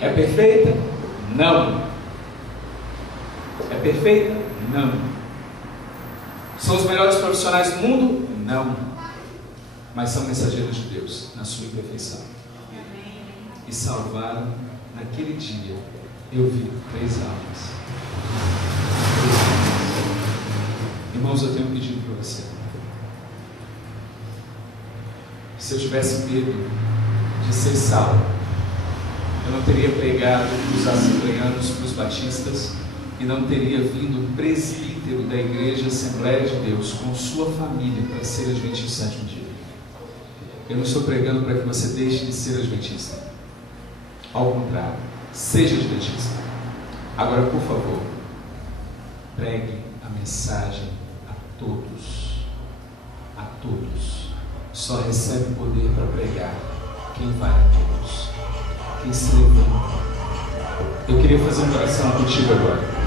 É perfeita? Não. É perfeita? Não. São os melhores profissionais do mundo? Não. Mas são mensageiros de Deus, na sua imperfeição. E salvaram, naquele dia, eu vi 3 almas. Irmãos, eu tenho um pedido para você. Se eu tivesse medo de ser salvo, eu não teria pregado para os assembleanos, para os batistas, e não teria vindo o presbítero da Igreja Assembleia de Deus com sua família para ser adventista no 7º dia. Eu não estou pregando para que você deixe de ser adventista. Ao contrário, seja adventista. Agora, por favor, pregue a mensagem a todos. A todos. Só recebe poder para pregar quem vai a todos. Quem se levanta. Eu queria fazer uma oração contigo agora.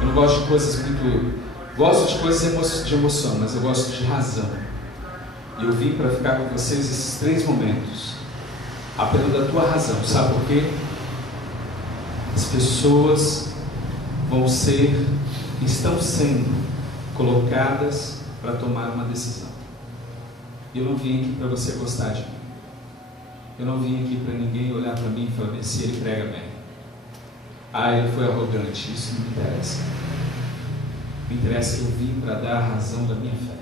Eu não gosto de coisas muito... Gosto de coisas de emoção, mas eu gosto de razão. E eu vim para ficar com vocês esses 3 momentos. Apelo da tua razão. Sabe por quê? As pessoas estão sendo colocadas para tomar uma decisão. Eu não vim aqui para você gostar de mim. Eu não vim aqui para ninguém olhar para mim e falar se ele prega bem. Ele foi arrogante. Isso não me interessa. Me interessa que eu vim para dar a razão da minha fé.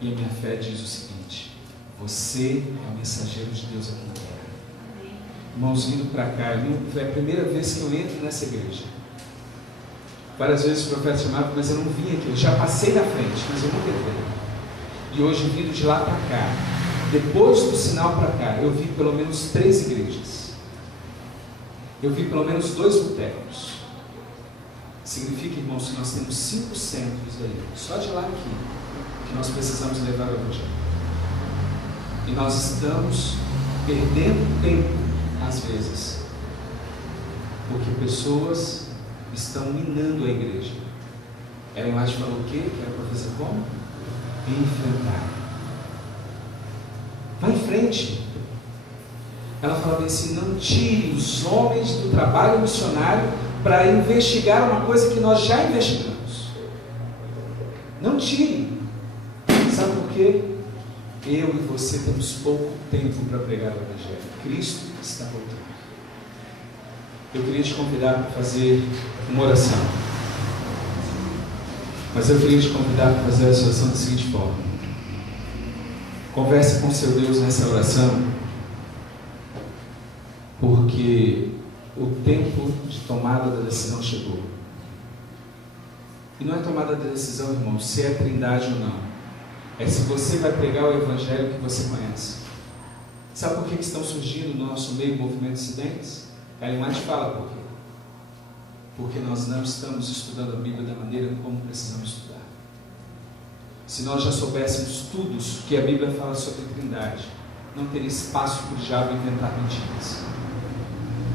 E a minha fé diz o seguinte: você é o mensageiro de Deus aqui na terra. Irmãos, vindo para cá, foi a primeira vez que eu entro nessa igreja. Várias vezes o profeta chamava, mas eu não vim aqui. Eu já passei na frente, mas eu nunca entrei. E hoje, vindo de lá para cá, depois do sinal para cá, eu vi pelo menos 3 igrejas. Eu vi pelo menos 2 botecos. Significa, irmãos, que nós temos 5 centros aí, só de lá aqui, que nós precisamos levar o evangelho. E nós estamos perdendo tempo, às vezes, porque pessoas estão minando a igreja. Ellen White falou o quê? Que era para fazer como? Enfrentar. Vai em frente. Ela falava assim: não tire os homens do trabalho missionário para investigar uma coisa que nós já investigamos. Não tire. Sabe por quê? Eu e você temos pouco tempo para pregar o evangelho. Cristo está voltando. Eu queria te convidar para fazer uma oração. Mas eu queria te convidar para fazer essa oração da seguinte forma: converse com seu Deus nessa oração, porque o tempo de tomada da decisão chegou. E não é tomada de decisão, irmão, se é trindade ou não. É se você vai pregar o evangelho que você conhece. Sabe por que estão surgindo no nosso meio movimentos dissidentes? Ellen White fala por quê. Porque nós não estamos estudando a Bíblia da maneira como precisamos estudar. Se nós já soubéssemos tudo que a Bíblia fala sobre a trindade, não teria espaço para o diabo inventar mentiras.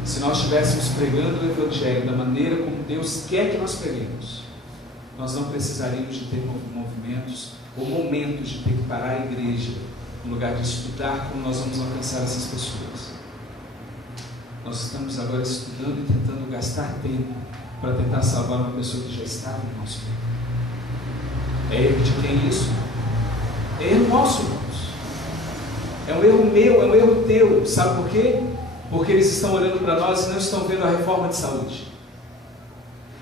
Se nós estivéssemos pregando o evangelho da maneira como Deus quer que nós preguemos, nós não precisaríamos de ter movimentos ou momentos de ter que parar a igreja no lugar de estudar como nós vamos alcançar essas pessoas. Nós estamos agora estudando e tentando gastar tempo para tentar salvar uma pessoa que já estava no nosso meio. É erro de quem isso? É erro nosso, irmãos. É um erro meu, é um erro teu. Sabe por quê? Porque eles estão olhando para nós e não estão vendo a reforma de saúde.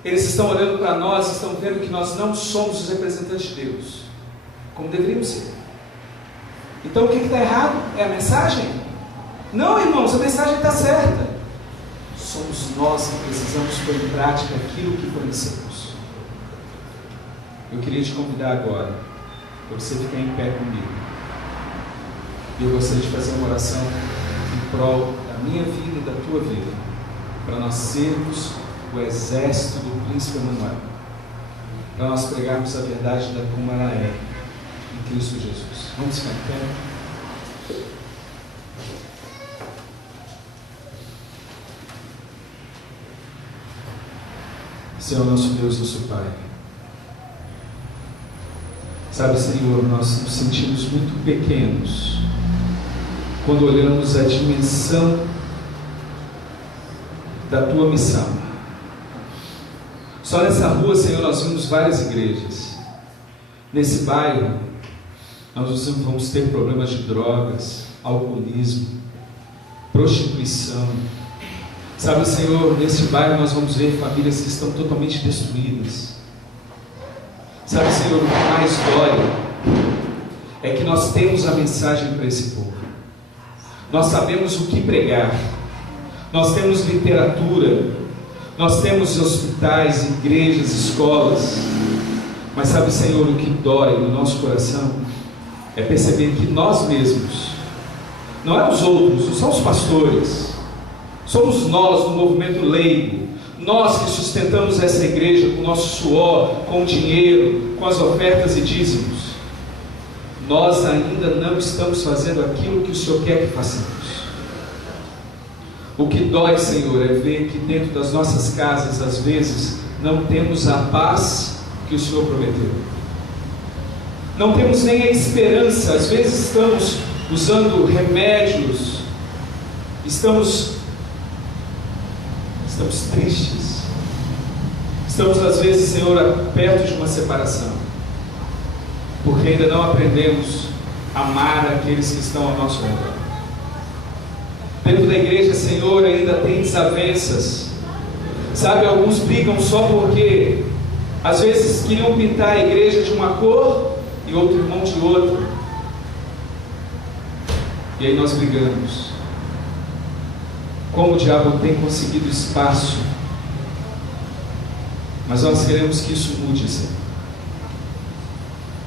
Eles estão olhando para nós e estão vendo que nós não somos os representantes de Deus, como deveríamos ser. Então o que está errado? É a mensagem? Não, irmãos, a mensagem está certa. Somos nós que precisamos pôr em prática aquilo que conhecemos. Eu queria te convidar agora para você ficar em pé comigo. E eu gostaria de fazer uma oração em prol da minha vida e da tua vida, para nós sermos o exército do príncipe Emanuel, para nós pregarmos a verdade como ela é em Cristo Jesus. Vamos ficar em pé? Senhor nosso Deus, nosso Pai, sabe, Senhor, nós nos sentimos muito pequenos quando olhamos a dimensão da Tua missão. Só nessa rua, Senhor, nós vimos várias igrejas. Nesse bairro, nós vamos ter problemas de drogas, alcoolismo, prostituição. Sabe, Senhor, nesse bairro nós vamos ver famílias que estão totalmente destruídas. Sabe, Senhor, o que mais dói é que nós temos a mensagem para esse povo. Nós sabemos o que pregar. Nós temos literatura. Nós temos hospitais, igrejas, escolas. Mas sabe, Senhor, o que dói no nosso coração é perceber que nós mesmos, não é os outros, não são os pastores, somos nós no movimento leigo, nós que sustentamos essa igreja com o nosso suor, com o dinheiro, com as ofertas e dízimos. Nós ainda não estamos fazendo aquilo que o Senhor quer que façamos. O que dói, Senhor, é ver que dentro das nossas casas, às vezes, não temos a paz que o Senhor prometeu. Não temos nem a esperança. Às vezes estamos usando remédios, estamos tristes. Estamos, às vezes, Senhor, perto de uma separação, porque ainda não aprendemos a amar aqueles que estão ao nosso redor. Dentro da igreja, Senhor, ainda tem desavenças. Sabe, alguns brigam só porque às vezes queriam pintar a igreja de uma cor e outro irmão de outra. E aí nós brigamos. Como o diabo tem conseguido espaço. Mas nós queremos que isso mude, Senhor.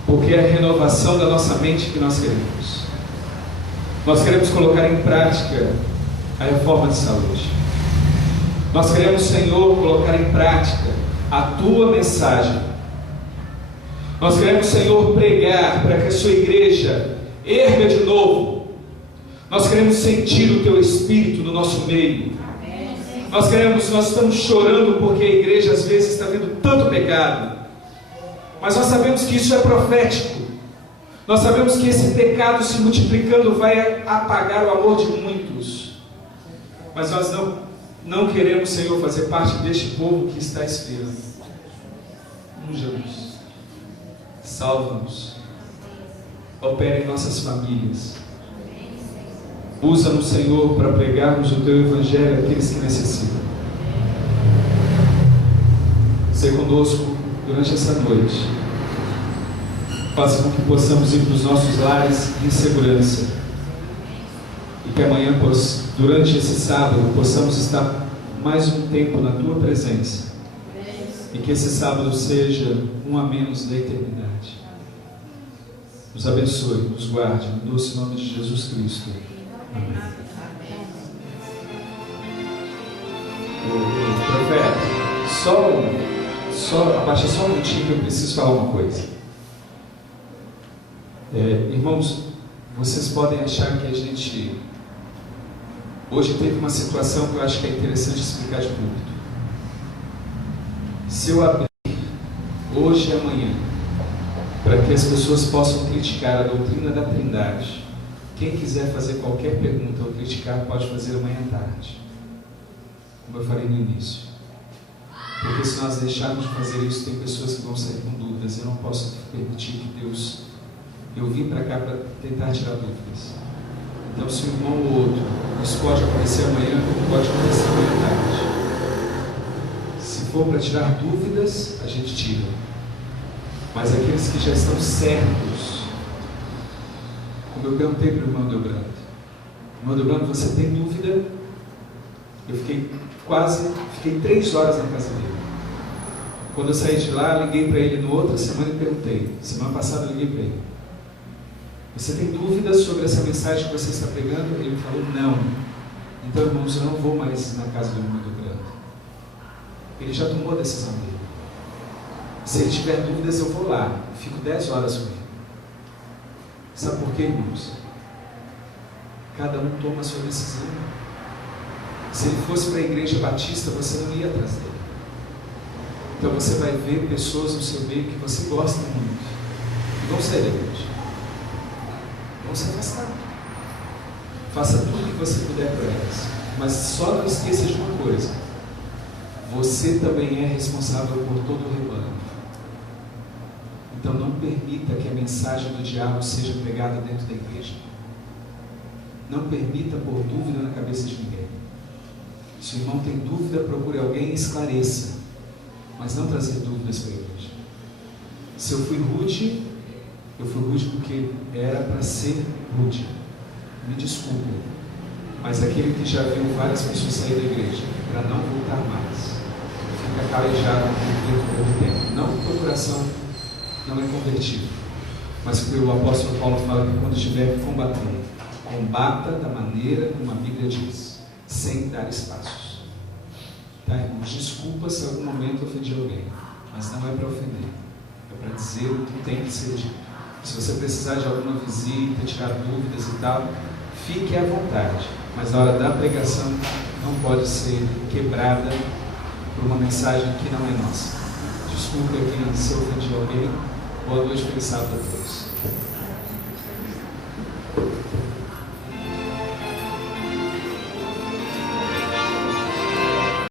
Porque é a renovação da nossa mente que nós queremos. Nós queremos colocar em prática a reforma de saúde. Nós queremos, Senhor, colocar em prática a Tua mensagem. Nós queremos, Senhor, pregar para que a Sua igreja erga de novo. Nós queremos sentir o Teu Espírito no nosso meio. Nós estamos chorando porque a igreja às vezes está vendo tanto pecado. Mas nós sabemos que isso é profético. Nós sabemos que esse pecado se multiplicando vai apagar o amor de muitos. Mas nós não queremos, Senhor, fazer parte deste povo que está esfriando. Unja-nos, salva-nos, opera em nossas famílias. Usa-nos, Senhor, para pregarmos o Teu Evangelho àqueles que necessitam. Seja conosco durante essa noite. Faça com que possamos ir para os nossos lares em segurança. E que amanhã, durante esse sábado, possamos estar mais um tempo na Tua presença. E que esse sábado seja um a menos da eternidade. Nos abençoe, nos guarde, no doce nome de Jesus Cristo. Amém. Profeta, abaixa só um minutinho que eu preciso falar uma coisa. Irmãos, vocês podem achar que a gente hoje teve uma situação que eu acho que é interessante explicar de público. Se eu abrir hoje e amanhã para que as pessoas possam criticar a doutrina da Trindade, quem quiser fazer qualquer pergunta ou criticar pode fazer amanhã à tarde, como eu falei no início. Porque se nós deixarmos de fazer isso, tem pessoas que vão sair com dúvidas. Eu não posso permitir que Deus... Eu vim para cá para tentar tirar dúvidas. Então, se um irmão ou outro, isso pode acontecer amanhã, pode acontecer amanhã à tarde. Se for para tirar dúvidas, a gente tira. Mas aqueles que já estão certos, como eu perguntei para o irmão Delbrando, irmão Delbrando, você tem dúvida? Eu fiquei 3 horas na casa dele. Quando eu saí de lá, liguei para ele na outra semana e perguntei. Semana passada eu liguei para ele. Você tem dúvidas sobre essa mensagem que você está pregando? Ele falou, não. Então, irmãos, eu não vou mais na casa do irmão Delbrando. Ele já tomou a decisão dele. Se ele tiver dúvidas, eu vou lá. Fico 10 horas com ele. Sabe por quê, irmãos? Cada um toma a sua decisão. Se ele fosse para a igreja batista, você não ia atrás dele. Então você vai ver pessoas no seu meio que você gosta muito. E vão sair da igreja. Vão se afastar. Faça tudo o que você puder para elas. Mas só não esqueça de uma coisa. Você também é responsável por todo o rebanho. Então não permita que a mensagem do diabo seja pregada dentro da igreja. Não permita pôr dúvida na cabeça de ninguém. Se o irmão tem dúvida, procure alguém e esclareça. Mas não trazer dúvidas para a igreja. Se eu fui rude porque era para ser rude. Me desculpe. Mas aquele que já viu várias pessoas sair da igreja para não voltar mais, fica calejado dentro do tempo. Não porque o coração não é convertido, mas porque o apóstolo Paulo fala que quando estiver combatendo, combata da maneira como a Bíblia diz, sem dar espaços. Tá, irmãos? Desculpa se em algum momento ofendi alguém, mas não é para ofender, é para dizer o que tem que ser dito. Se você precisar de alguma visita, tirar dúvidas e tal, fique à vontade, mas na hora da pregação não pode ser quebrada por uma mensagem que não é nossa. Desculpe aqui se eu ofendi alguém. Boa noite, feliz sábado a todos.